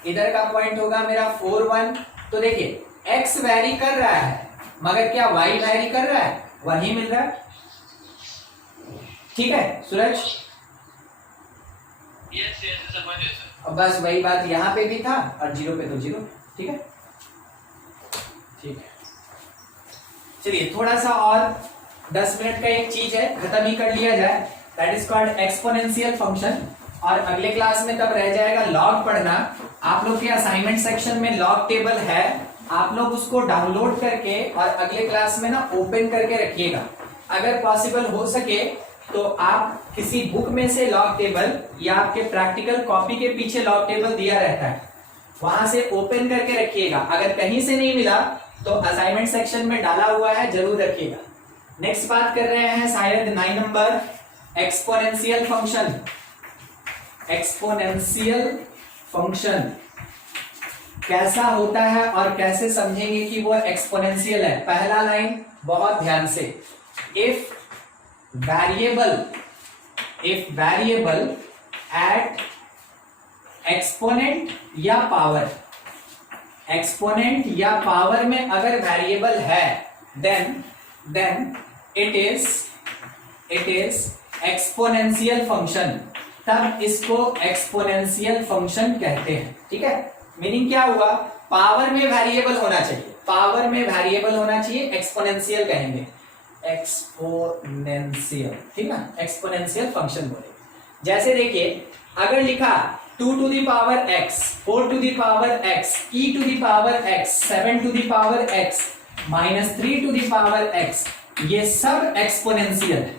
इधर का पॉइंट होगा मेरा 4, 1। तो देखिए x वैरी कर रहा है मगर क्या y वैरी कर रहा है? वही मिल रहा है, ठीक है सूरज? यस यस समझ गए सर। अब बस वही बात यहाँ पे भी था और 0 पे तो 0, ठीक है? ठीक है, चलिए थोड़ा सा और 10 मिनट का एक चीज है, खत्म ही कर लिया जाए, that is called exponential function. और अगले क्लास में तब रह जाएगा लॉग पढ़ना। आप लोग के असाइनमेंट सेक्शन में लॉग टेबल है, आप लोग उसको डाउनलोड करके और अगले क्लास में ना ओपन करके रखिएगा। अगर पॉसिबल हो सके तो आप किसी बुक में से लॉग टेबल या आपके प्रैक्टिकल कॉपी के पीछे लॉग टेबल दिया रहता है, वहां से ओपन करके रखिएगा। अगर कहीं से नहीं मिला तो असाइनमेंट सेक्शन में डाला हुआ है, जरूर रखिएगा। नेक्स्ट बात कर रहे हैं शायद 9 number, exponential function. Exponential function कैसा होता है और कैसे समझेंगे कि वो एक्सपोनेंशियल है। पहला लाइन बहुत ध्यान से, इफ वेरिएबल एट एक्सपोनेंट या पावर, एक्सपोनेंट या पावर में अगर वेरिएबल है then it is exponential function, तब इसको एक्सपोनेंशियल फंक्शन कहते हैं, ठीक है? मीनिंग क्या हुआ? पावर में वेरिएबल होना चाहिए, पावर में वेरिएबल होना चाहिए, एक्सपोनेंशियल कहेंगे, एक्सपोनेंशियल, ठीक है? एक्सपोनेंशियल फंक्शन बोलेंगे। जैसे देखिए अगर लिखा 2 to the power x, 4 to the power x, e to the power x, 7 to the power x, -3 to the power x, ये सब एक्सपोनेंशियल है,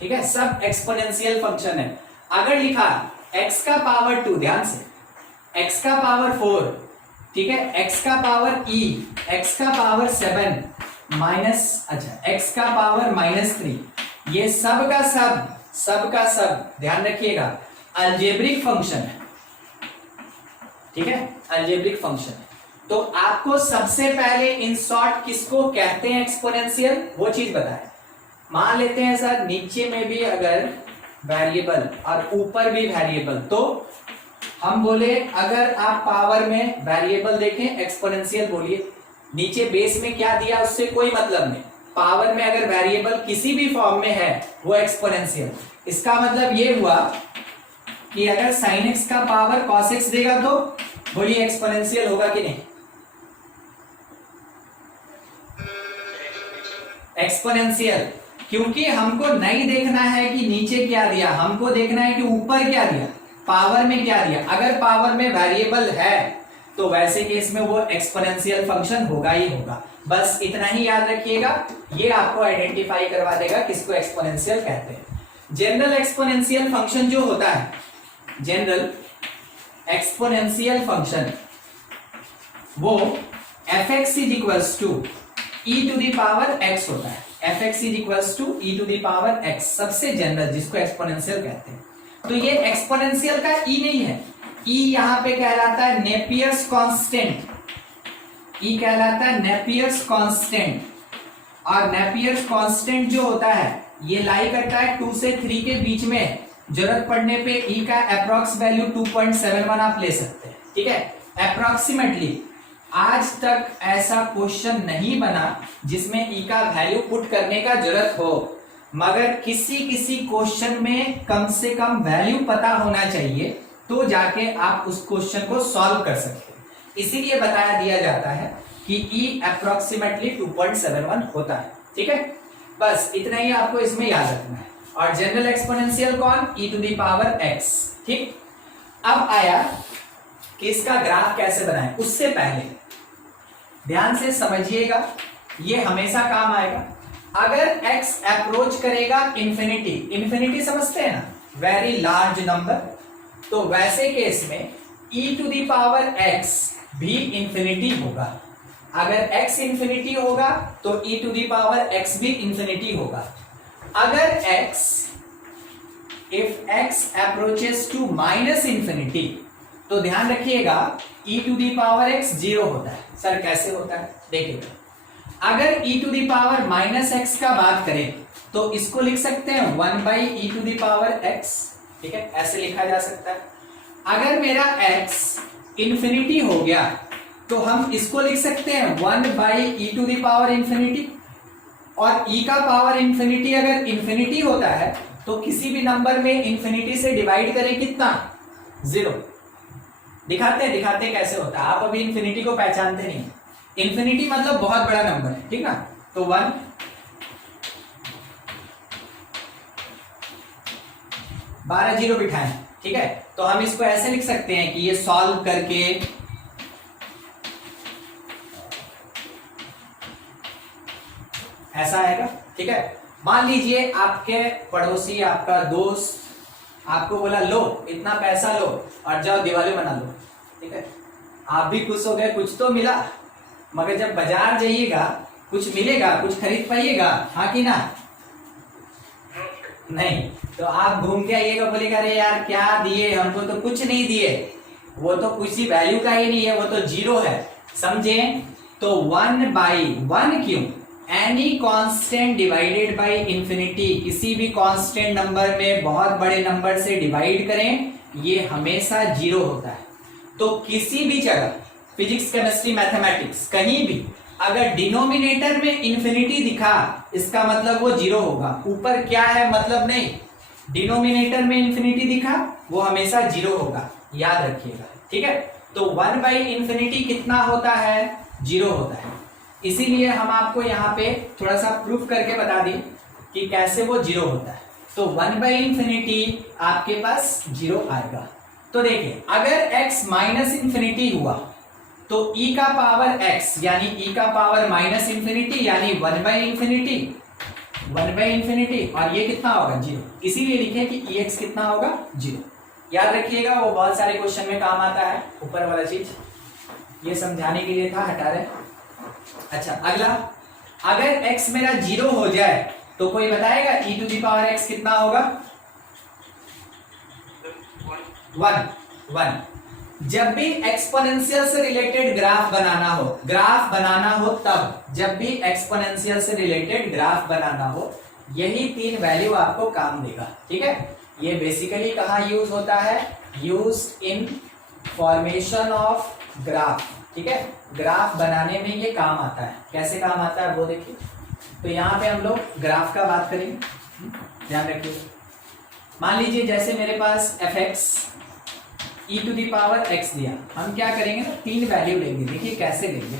ठीक है? सब एक्सपोनेंशियल फंक्शन है। अगर लिखा x का पावर 2, ध्यान से, x का पावर 4, ठीक है, x का पावर e, x का पावर 7 x का पावर -3, ये सब का सब ध्यान रखिएगा अलजेब्रिक फंक्शन है, ठीक है? अलजेब्रिक फंक्शन है। तो आपको सबसे पहले इन शॉर्ट किसको कहते हैं एक्सपोनेंशियल, वो चीज बताएं। मान लेते हैं सर नीचे में भी अगर वेरिएबल और ऊपर भी वेरिएबल, तो हम बोले अगर आप पावर में वेरिएबल देखें एक्सपोनेंशियल बोलिए, नीचे बेस में क्या दिया उससे कोई मतलब नहीं, पावर में अगर वेरिएबल किसी भी फॉर्म में है वो एक्सपोनेंशियल। इसका मतलब ये हुआ कि अगर sin x का पावर cos x देगा तो बोलिए एक्सपोनेंशियल होगा कि नहीं? एक्सपोनेंशियल, क्योंकि हमको नहीं देखना है कि नीचे क्या दिया, हमको देखना है कि ऊपर क्या दिया, पावर में क्या दिया। अगर पावर में वेरिएबल है तो वैसे केस में वो एक्सपोनेंशियल फंक्शन होगा ही होगा। बस इतना ही याद रखिएगा, ये आपको आइडेंटिफाई करवा देगा किसको एक्सपोनेंशियल कहते हैं। जनरल एक्सपोनेंशियल फंक्शन जो होता है, जनरल एक्सपोनेंशियल फंक्शन, वो fx is equals to e to the power x होता है। fx is equals to e to the power x, सबसे जनरल जिसको एक्सपोनेंशियल कहते हैं। तो ये एक्सपोनेंशियल का e नहीं है, e यहां पे कहलाता है नेपियर्स कांस्टेंट, e कहलाता है नेपियर्स कांस्टेंट। और नेपियर्स कांस्टेंट जो होता है ये लाई करता है 2 से 3 के बीच में, जरूरत पड़ने पे e का अप्रॉक्स वैल्यू 2.71 आप ले सकते हैं, ठीक है? अप्रॉक्सीमेटली आज तक ऐसा क्वेश्चन नहीं बना जिसमें e का वैल्यू पुट करने का जरूरत हो, मगर किसी क्वेश्चन में कम से कम वैल्यू पता होना चाहिए, तो जाके आप उस क्वेश्चन को सॉल्व कर सकते हैं। इसीलिए बताया दिया जाता है कि E अप्रोक्सीमेटली 2.71 होता है। ठीक है, बस इतना ही आपको इसमें याद रखना है। और जनरल एक्सपोनेंशियल कौन? e⁻x। ठीक, अब आया कि इसका ग्राफ कैसे बनाएं। उससे पहले ध्यान से समझिएगा, ये हमेशा काम आएगा। अगर x अप्रोच करेगा इंफिनिटी, इंफिनिटी समझते हैं ना, वेरी लार्ज नंबर, तो वैसे केस में e⁻x भी इंफिनिटी होगा। अगर x इंफिनिटी होगा तो e⁻x भी इंफिनिटी होगा। अगर if x approaches to minus infinity, तो ध्यान रखिएगा e⁻x 0 होता है। सर कैसे होता है? देखिएगा, अगर e⁻−x का बात करें तो इसको लिख सकते हैं 1/e⁻x। ठीक है, ऐसे लिखा जा सकता है। अगर मेरा x इंफिनिटी हो गया तो हम इसको लिख सकते हैं 1/e⁻∞। और e का पावर इंफिनिटी अगर इंफिनिटी होता है तो किसी भी नंबर में इंफिनिटी से डिवाइड करें कितना? 0। दिखाते हैं कैसे होता है। आप अभी इंफिनिटी को पहचानते नहीं। इंफिनिटी मतलब बहुत बड़ा नंबर है, ठीक ना। तो 1, 12 0 बिठाएं। ठीक है, तो हम इसको ऐसे लिख सकते हैं कि ये सॉल्व करके ऐसा आएगा। ठीक है, मान लीजिए आपके पड़ोसी, आपका दोस्त आपको बोला लो इतना पैसा लो और जाओ दिवाली बना लो। ठीक है, आप भी खुश हो गए, कुछ तो मिला। मगर जब बाजार जाइएगा कुछ मिलेगा, कुछ खरीद पाइएगा, हाँ कि ना? नहीं। तो आप घूम के आइएगा, बोलेगा अरे यार क्या दिए, हमको तो कुछ नहीं दिए। वो तो किसी वैल्यू का ही नहीं है, वो तो 0 है, समझे? तो 1/1 क्यों? Any constant divided by infinity, किसी भी कांस्टेंट नंबर में बहुत बड़े नंबर से डिवाइड करें, ये हमेशा 0 होता है। तो किसी भी जगह, फिजिक्स, केमिस्ट्री, मैथमेटिक्स, कहीं भी अगर डिनोमिनेटर में इंफिनिटी दिखा, इसका मतलब वो 0 होगा। ऊपर क्या है मतलब नहीं, डिनोमिनेटर में इंफिनिटी दिखा वो हमेशा 0 होगा, याद रखिएगा। ठीक है, तो 1/∞ कितना होता है? 0 होता है। इसीलिए हम आपको यहाँ पे थोड़ा सा प्रूफ करके बता दें कि कैसे वो 0 होता है। तो 1/∞ आपके पास 0 आएगा। तो देखिए, अगर x -∞ हुआ तो e का पावर x यानी e का पावर -∞ यानी 1/∞ और ये कितना होगा? 0। इसीलिए लिखे कि ex कितना होगा? 0। याद रखिएगा, वो बहुत सारे क्वेश्चन में काम आता है। ऊपर वाला चीज ये समझाने के लिए था, हटा रहे। अच्छा, अगला, अगर x मेरा 0 हो जाए तो कोई बताएगा e⁻x कितना होगा? 1। जब भी एक्सपोनेंशियल से रिलेटेड ग्राफ बनाना हो तब, जब भी एक्सपोनेंशियल से रिलेटेड ग्राफ बनाना हो, यही 3 वैल्यू आपको काम देगा। ठीक है, ये बेसिकली कहाँ यूज होता है? Used in formation of graph. ठीक है, ग्राफ बनाने में ये काम आता है। कैसे काम आता है वो देखिए। तो यहाँ पे हम लोग ग्राफ का बात करेंगे, ध्यान रखिए। मान लीजिए जैसे मेरे पास fx e⁻x दिया, हम क्या करेंगे ना, 3 वैल्यू लेंगे। देखिए कैसे लेंगे,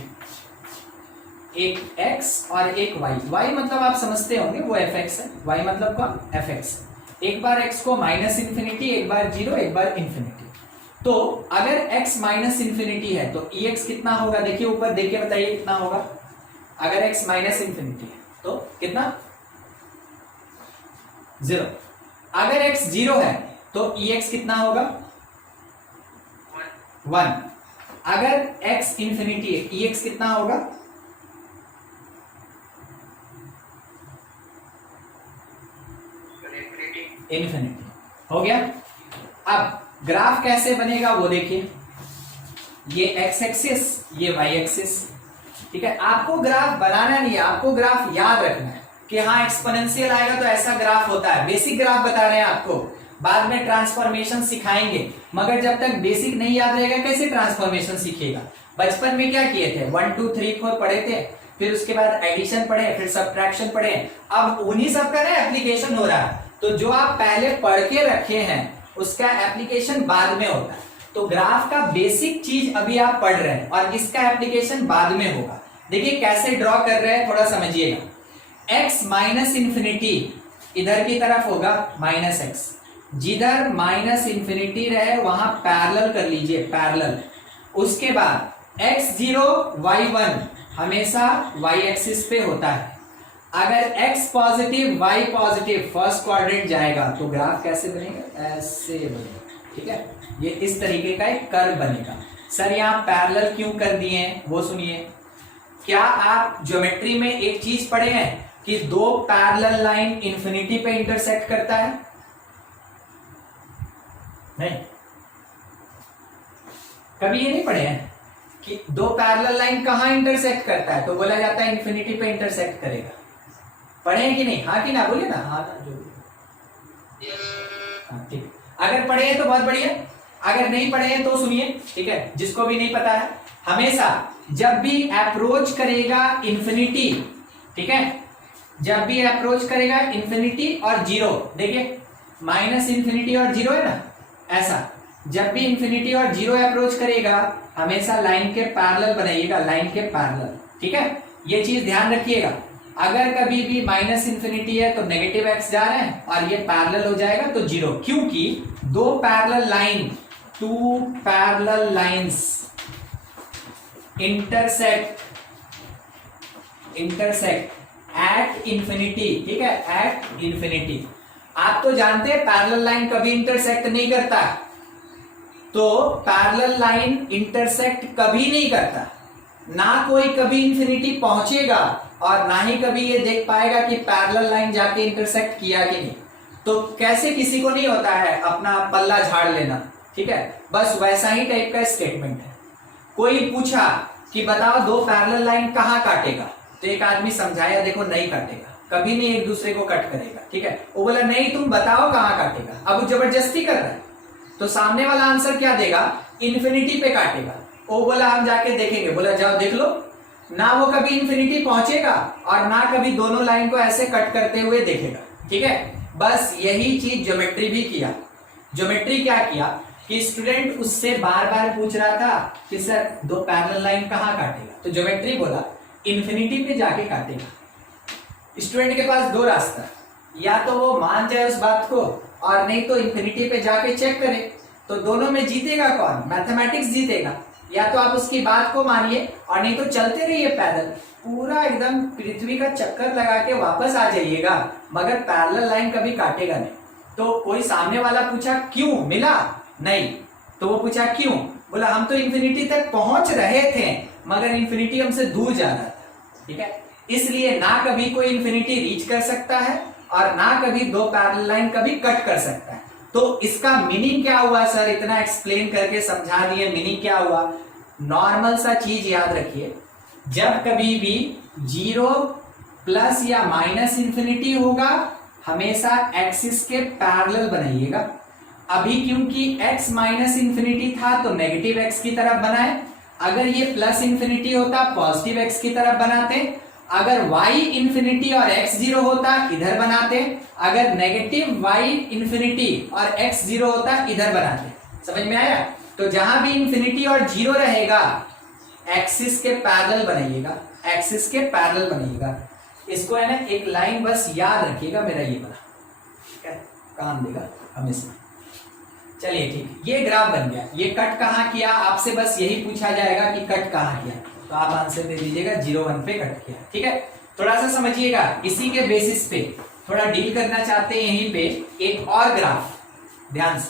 एक x और एक y। y मतलब आप समझते होंगे वो fx है, y मतलब कौन? fx। एक बार x को -∞, एक बार 0, एक बार इंफिनिटी। तो अगर x -∞ है तो ex कितना होगा? देखिए ऊपर देख के बताइए कितना होगा। अगर x -∞ है तो कितना? 0। अगर x 0 है तो ex कितना होगा? 1। अगर x इंफिनिटी है, ex कितना होगा? इंफिनिटी। हो गया। अब ग्राफ कैसे बनेगा वो देखिए, ये x एक्सिस, ये y एक्सिस। ठीक है, आपको ग्राफ बनाना नहीं है, आपको ग्राफ याद रखना है कि हाँ एक्सपोनेंशियल आएगा तो ऐसा ग्राफ होता है। बेसिक ग्राफ बता रहे हैं आपको, बाद में ट्रांसफॉर्मेशन सिखाएंगे। मगर जब तक बेसिक नहीं याद रहेगा कैसे ट्रांसफॉर्मेशन सीखेगा? बचपन में क्या किए थे? 1 2 3 4 पढ़े थे, फिर उसके बाद एडिशन पढ़े, फिर सब्ट्रैक्शन पढ़े। अब उन्हीं सब का ना एप्लीकेशन हो रहा है। तो जो आप पहले पढ़ के रखे हैं उसका एप्लीकेशन बाद में होता है। तो ग्राफ का बेसिक चीज अभी आप पढ़ रहे हैं और इसका एप्लीकेशन बाद में होगा। देखिए कैसे ड्रॉ कर रहे हैं, थोड़ा समझिएगा। x माइनस इंफिनिटी इधर की तरफ होगा माइनस एक्स, जिधर माइनस इंफिनिटी रहे वहां पैरेलल कर लीजिए, पैरेलल। उसके बाद x0 y1 हमेशा y एक्सिस पे होता है। अगर x positive y positive first quadrant जाएगा तो ग्राफ कैसे बनेगा, ऐसे बनेगा। ठीक है, ये इस तरीके का एक कर्व बनेगा। सर यहाँ पैरेलल क्यों कर दिए हैं वो सुनिए। क्या आप ज्योमेट्री में एक चीज पढ़े हैं कि दो पैरेलल लाइन इंफिनिटी पे इंटरसेक्ट करता है? नहीं, कभी ये नहीं पढ़े हैं कि दो पैरेलल लाइन कहां इंटरसेक्ट करता है? तो बोला जाता है इंफिनिटी पे इंटरसेक्ट करेगा। पढ़े हैं कि नहीं? हाँ कि ना, बोलिए ना। हाँ जो हाँ ठीक। अगर पढ़े हैं तो बहुत बढ़िया, अगर नहीं पढ़े हैं तो सुनिए। ठीक है, जिसको भी नहीं पता है, हमेशा जब भी अप्रोच करेगा इंफिनिटी, ठीक है, जब भी अप्रोच करेगा इंफिनिटी और जीरो, देखिए माइनस इंफिनिटी और जीरो है ना, ऐसा जब भी इंफिनिटी और जीरो अप्रोच करेगा हमेशा लाइन के पैरेलल बनाइएगा, लाइन के पैरेलल। ठीक है, ये चीज ध्यान रखिएगा। अगर कभी भी माइनस इंफिनिटी है तो नेगेटिव एक्स जा रहे हैं और ये पैरेलल हो जाएगा तो जीरो, क्योंकि दो parallel line, two parallel lines intersect at infinity. ठीक है, एट इंफिनिटी। आप तो जानते हैं पैरेलल लाइन कभी इंटरसेक्ट नहीं करता, तो पैरेलल लाइन इंटरसेक्ट कभी नहीं करता, ना कोई कभी इंफिनिटी पहुंचेगा और ना ही कभी ये देख पाएगा कि पैरेलल लाइन जाके इंटरसेक्ट किया कि नहीं। तो कैसे किसी को नहीं होता है अपना पल्ला झाड़ लेना। ठीक है, बस वैसा ही टाइप का स्टेटमेंट है। कोई पूछा कि बताओ दो पैरेलल लाइन कहाँ काटेगा, तो एक आदमी समझाया देखो नहीं काटेगा, कभी नहीं एक दूसरे को कट करेगा। ठीक है, वो बोला नहीं तुम बताओ कहाँ काटेगा, अब वो जबरदस्ती कर रहा है, तो सामने वाला आंसर क्या देगा, इन्फिनिटी पे काटेगा। वो बोला हम जाके देखेंगे, बोला जाओ देख लो, ना वो कभी इन्फिनिटी पहुंचेगा और ना कभी दोनों लाइन को ऐसे कट करते हुए देखेगा। ठीक है, बस यही चीज ज्योमेट्री भी किया। ज्योमेट्री क्या किया कि स्टूडेंट उससे बार बार पूछ रहा था कि सर दो पैरेलल लाइन कहाँ काटेगा, तो ज्योमेट्री बोला इन्फिनिटी पे जाके काटेगा। स्टूडेंट के पास दो रास्ता, या तो वो मान जाए उस बात को और नहीं तो इन्फिनिटी पे जाके चेक करे। तो दोनों में जीतेगा कौन, मैथमेटिक्स जीतेगा। या तो आप उसकी बात को मानिए और नहीं तो चलते रहिए पैदल, पूरा एकदम पृथ्वी का चक्कर लगा के वापस आ जाइएगा, मगर पैरेलल लाइन कभी काटेगा नहीं। तो कोई सामने वाला पूछा क्यों, मिला नहीं, तो वो पूछा क्यों, बोला हम तो इन्फिनिटी तक पहुंच रहे थे मगर इन्फिनिटी हमसे दूर जा रहा था। ठीक है, इसलिए ना कभी कोई इन्फिनिटी रीच कर सकता है और ना कभी दो पैरेलल लाइन कभी कट कर सकता है। तो इसका मीनिंग क्या हुआ सर, इतना एक्सप्लेन करके समझा दिए, मीनिंग क्या हुआ। नॉर्मल सा चीज याद रखिए, जब कभी भी जीरो प्लस या माइनस इंफिनिटी होगा हमेशा एक्सिस के पैरेलल बनाइएगा। अभी क्योंकि x माइनस इंफिनिटी था तो नेगेटिव x की तरफ बनाए, अगर ये प्लस इंफिनिटी होता पॉजिटिव x की तरफ बनाते, अगर y इंफिनिटी और x जीरो होता इधर बनाते, अगर नेगेटिव y इंफिनिटी और x जीरो होता इधर बनाते। समझ में आया? तो जहां भी इंफिनिटी और जीरो रहेगा एक्सिस के पैरेलल बनाइएगा, एक्सिस के पैरेलल बनाइएगा। इसको है ना एक लाइन बस याद रखिएगा, मेरा ये वाला, ठीक है, काम देगा हमेशा। चलिए ठीक, ये ग्राफ बन गया। ये कट कहाँ किया, आपसे बस यही पूछा जाएगा कि कट कहाँ किया, तो आप आंसर दे दीजिएगा 0 1 पे कट किया। ठीक है, थोड़ा सा समझिएगा, इसी के बेसिस पे थोड़ा डील करना चाहते हैं। यहीं पे एक और ग्राफ, ध्यान से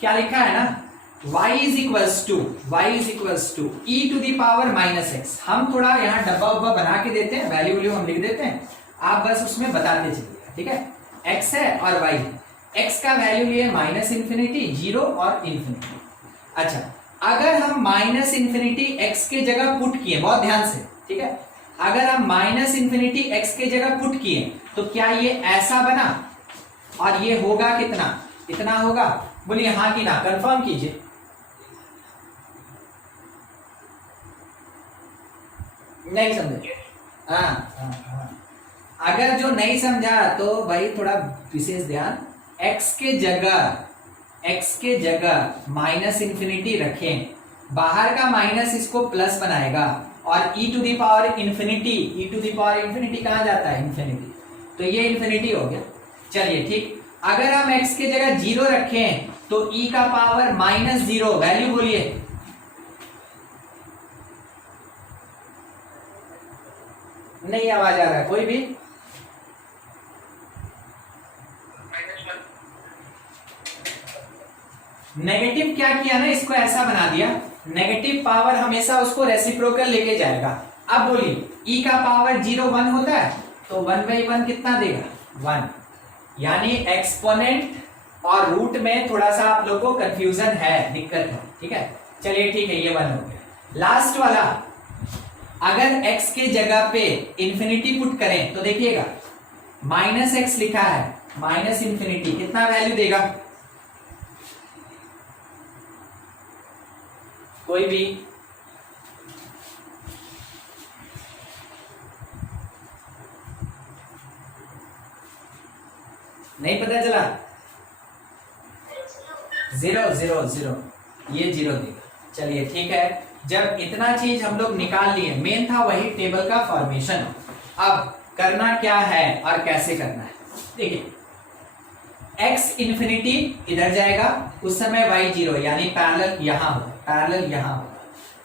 क्या लिखा है ना, y is equals to e to the power minus x. हम थोड़ा यहाँ डब्बा उब्बा बना के देते हैं, वैल्यू हम लिख देते हैं, आप बस उसमें बताते चलिएगा। ठीक है, x है और y है, x का वैल्यू लिए माइनस इंफिनिटी, जीरो और इंफिनिटी। अच्छा, अगर हम माइनस इंफिनिटी x के जगह पुट किए, बहुत ध्यान से, ठीक है, अगर हम माइनस इंफिनिटी x के जगह पुट किए तो क्या ये ऐसा बना और ये होगा कितना, इतना होगा? बोलिए हाँ कि ना, कंफर्म कीजिए। नहीं समझे? हाँ। अगर जो नहीं समझा तो भाई थोड़ा विशेष ध्यान, x के जगह x के जगह माइनस इंफिनिटी रखें, बाहर का माइनस इसको प्लस बनाएगा और e to the power infinity कहाँ जाता है? इंफिनिटी। तो ये इंफिनिटी हो गया। चलिए ठीक, अगर हम x के जगह 0 रखें तो e का पावर -0 वैल्यू बोलिए। नहीं आवाज आ रहा है कोई भी? नेगेटिव क्या किया ना, इसको ऐसा बना दिया, नेगेटिव पावर हमेशा उसको रेसिप्रोकल लेके जाएगा। अब बोलिए e का पावर 0 1 होता है तो 1/1 कितना देगा? 1। यानी एक्सपोनेंट और रूट में थोड़ा सा आप लोग को कंफ्यूजन है, दिक्कत है, ठीक है। चलिए ठीक है, ये 1 हो गया। लास्ट वाला, अगर x के जगह पे इंफिनिटी पुट करें तो देखिएगा -x लिखा है, माइनस इंफिनिटी कितना वैल्यू देगा? कोई भी? नहीं पता चला? 0 ये 0 देगा। चलिए ठीक है, जब इतना चीज हम लोग निकाल लिए, मेन था वही टेबल का फॉर्मेशन। अब करना क्या है और कैसे करना है, देखिए x इंफिनिटी इधर जाएगा, उस समय y 0 यानी पैरेलल यहां होगा,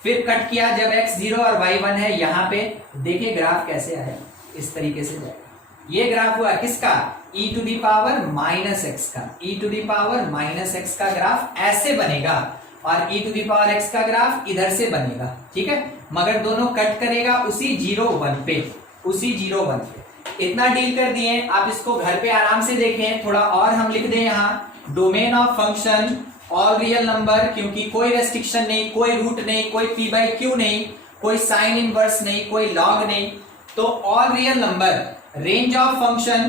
फिर कट किया जब x 0 और y 1 है यहाँ पे, देखिए ग्राफ कैसे आया, इस तरीके से जाएगा। ये ग्राफ हुआ किसका? e to the power -x का, e to the power -x का ग्राफ ऐसे बनेगा और e to the power x का ग्राफ इधर से बनेगा, ठीक है। मगर दोनों कट करेगा उसी 0 1 पे, इतना डील कर दिए। आप इसको घर पे आराम से देखें, थोड़ा और हम लिख दें यहाँ, domain of function all real number, क्योंकि कोई रेस्ट्रिक्शन नहीं, कोई रूट नहीं, कोई p/q नहीं, कोई साइन इनवर्स नहीं, कोई लॉग नहीं, तो all real number. Range of function,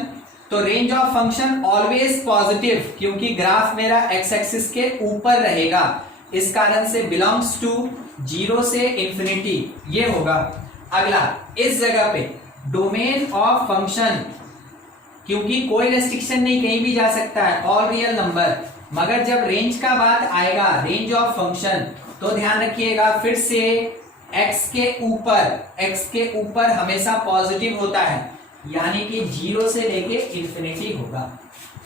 तो range of function always positive, क्योंकि ग्राफ मेरा x एक्सिस के ऊपर रहेगा, इस कारण से बिलोंग्स टू 0 से इंफिनिटी, ये होगा। अगला, इस जगह पे डोमेन ऑफ फंक्शन, क्योंकि कोई रेस्ट्रिक्शन नहीं, कहीं भी जा सकता है, ऑल रियल नंबर। मगर जब रेंज का बात आएगा, रेंज ऑफ फंक्शन, तो ध्यान रखिएगा फिर से x के ऊपर हमेशा पॉजिटिव होता है, यानी कि 0 से लेके इंफिनिटी होगा।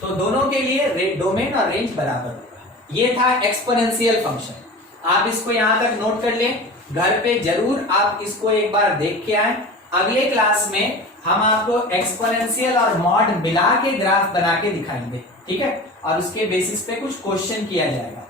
तो दोनों के लिए डोमेन और रेंज बराबर होगा। ये था एक्सपोनेंशियल फंक्शन। आप इसको यहां तक नोट कर लें, घर पे जरूर आप इसको एक बार देख के आए। अगले क्लास में हम आपको एक्सपोनेंशियल और मॉड मिला के ग्राफ बना के दिखाएंगे, ठीक है, और उसके बेसिस पे कुछ क्वेश्चन किया जाएगा।